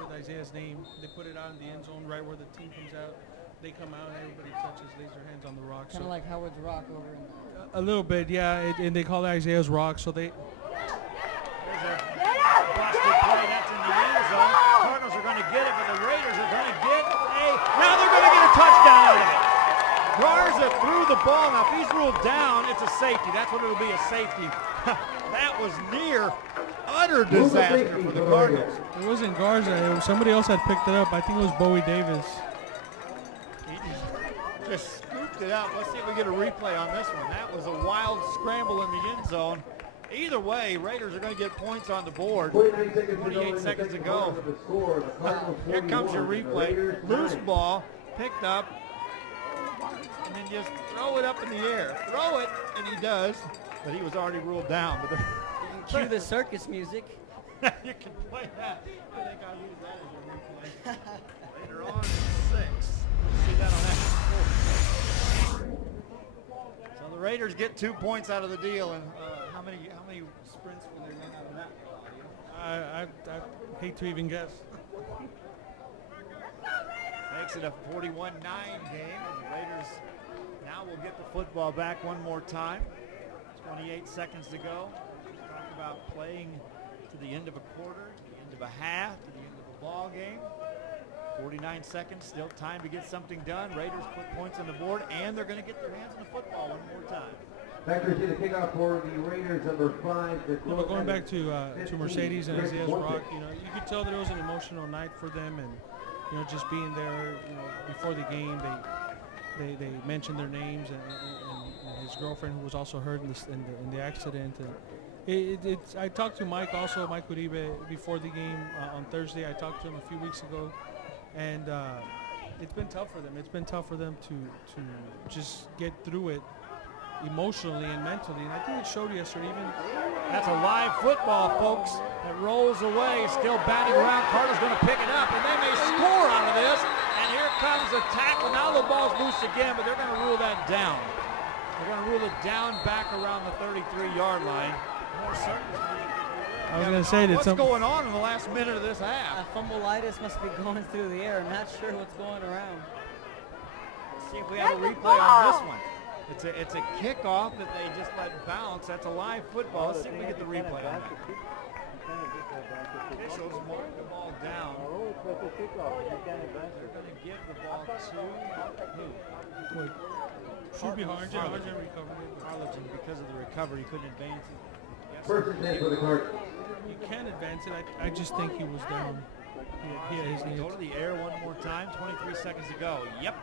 with Isaiah's name. They put it out in the end zone right where the team comes out. They come out, everybody touches, lays their hands on the rock. Kind of like Howard's Rock over in the... A little bit, yeah, and they call it Isaiah's rock. So they... There's a busted play. That's in the end zone. Cardinals are going to get it, but the Raiders are going to get now they're going to get a touchdown out of it. Garza threw the ball. Now, if he's ruled down, it's a safety. That's what it'll be, a safety. That was near utter disaster for the Cardinals. It wasn't Garza. It was somebody else had picked it up. I think it was Bowie Davis. He just scooped it out. Let's see if we get a replay on this one. That was a wild scramble in the end zone. Either way, Raiders are going to get points on the board. 28 seconds to go. Here comes your replay. Loose ball, picked up, and then just throw it up in the air. Throw it, and he does, but he was already ruled down. But Cue the circus music. you can play that. I think I'll use that as your replay. Later on, 6. See that on that. So the Raiders get 2 points out of the deal, and how many sprints will they run out of that? I hate to even guess. Makes it a 41-9 game, and the Raiders now will get the football back one more time. 28 seconds to go. Talk about playing to the end of a quarter, to the end of a half, to the end of a ball game. 49 seconds, still time to get something done. Raiders put points on the board, and they're going to get their hands on the football one more time. Factory to the kickoff for the Raiders, number 5. Well, but going back to Mercedes and Isaiah's rock, you know, you could tell that it was an emotional night for them, and you know, just being there, you know, before the game, they mentioned their names and his girlfriend, who was also hurt in the accident. And I talked to Mike also, Mike Uribe, before the game on Thursday. I talked to him a few weeks ago, and it's been tough for them. It's been tough for them to just get through it emotionally and mentally, and I think it showed yesterday. Even that's a live football, folks. It rolls away, still batting around. Cardinals going to pick it up, and they may score out of this. And here comes the tackle. Now the ball's loose again, but they're going to rule that down. They're going to rule it down back around the 33-yard line. More certainly. I was going to say that what's going on in the last minute of this half? Fumbleitis must be going through the air. I'm not sure what's going around. Let's see if we have a replay on this one. It's a kickoff that they just let bounce. That's a live football. Let's see if we get the replay on that. Officials mark the ball down. They're going to give the ball to who? Should be Harlingen. Harlingen recovered it. Harlingen, because of the recovery, couldn't advance it. First and 10 for the Cardinals. You can advance it. I just think he was down. His knees. Go to the air one more time. 23 seconds to go. Yep.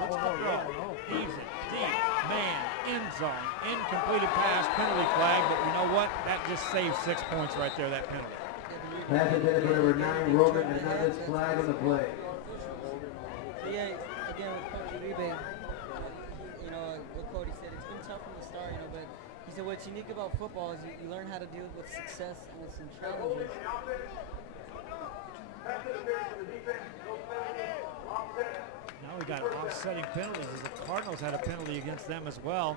Looks to throw. Heaves it deep. Man, end zone. Incompleted pass. Penalty flag. But you know what? That just saves 6 points right there, that penalty. Pass intended for number 9, Roman Hernandez. Flag on the play. Yeah, again with Coach Uribe, you know, what Cody said, it's been tough from the start, you know, but he said what's unique about football is you learn how to deal with success and with some challenges. Now we got offsetting penalties, as the Cardinals had a penalty against them as well.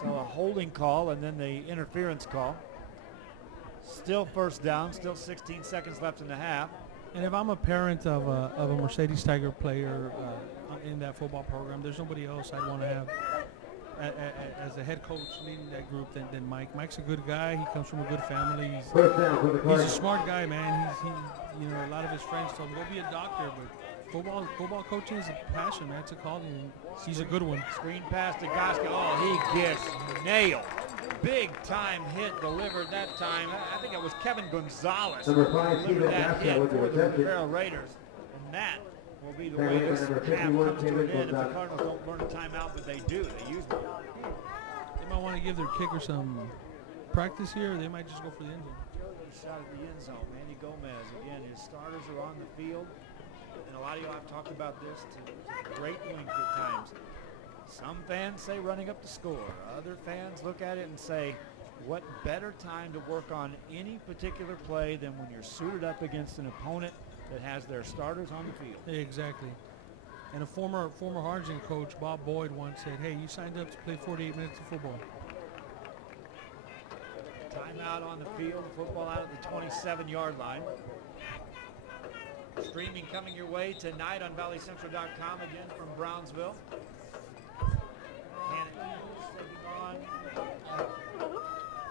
So a holding call and then the interference call. Still first down, still 16 seconds left in the half. And if I'm a parent of a Mercedes Tiger player in that football program, there's nobody else I'd want to have as the head coach leading that group than Mike. Mike's a good guy. He comes from a good family. He's a smart guy, man. You know, a lot of his friends told him, go be a doctor, but football coaching is a passion, man. It's a calling. He's a good one. Screen pass to Goska. Oh, he gets nailed. Big time hit delivered that time. I think it was Kevin Gonzalez who delivered that hit for the Barrel Raiders. And that will be the way this half comes to an end if the Cardinals don't burn a timeout, but they do. They use them. They might want to give their kicker some practice here, or they might just go for the end zone. Shot at the end zone. Manny Gomez, again, his starters are on the field. And a lot of you have talked about this to great length at times. Some fans say running up the score. Other fans look at it and say, what better time to work on any particular play than when you're suited up against an opponent that has their starters on the field. Exactly. And a former Harlingen coach, Bob Boyd, once said, hey, you signed up to play 48 minutes of football. Timeout on the field. Football out at the 27-yard line. Streaming coming your way tonight on valleycentral.com again from Brownsville.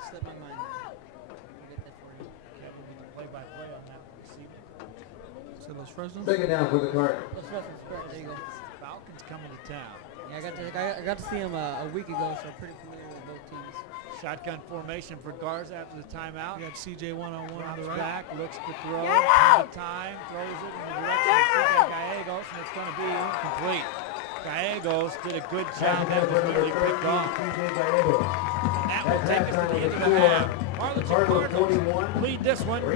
Slipped my mind. I'll get that for you. Kevin will be the play-by-play on that receiving. So those Fresnos? Second down for the Cardinals. Those Fresnos, correct. There you go. Falcons coming to town. Yeah, I got to see him a week ago, so I'm pretty familiar with both teams. Shotgun formation for Garza after the timeout. You got CJ one-on-one on the right. Back, looks to throw, out of time, throws it in the direction of CJ Gallegos, and it's going to be incomplete. Gallegos did a good job. That was nearly picked off. And that will take us to the end of the half. Harlingen Cardinals lead this one.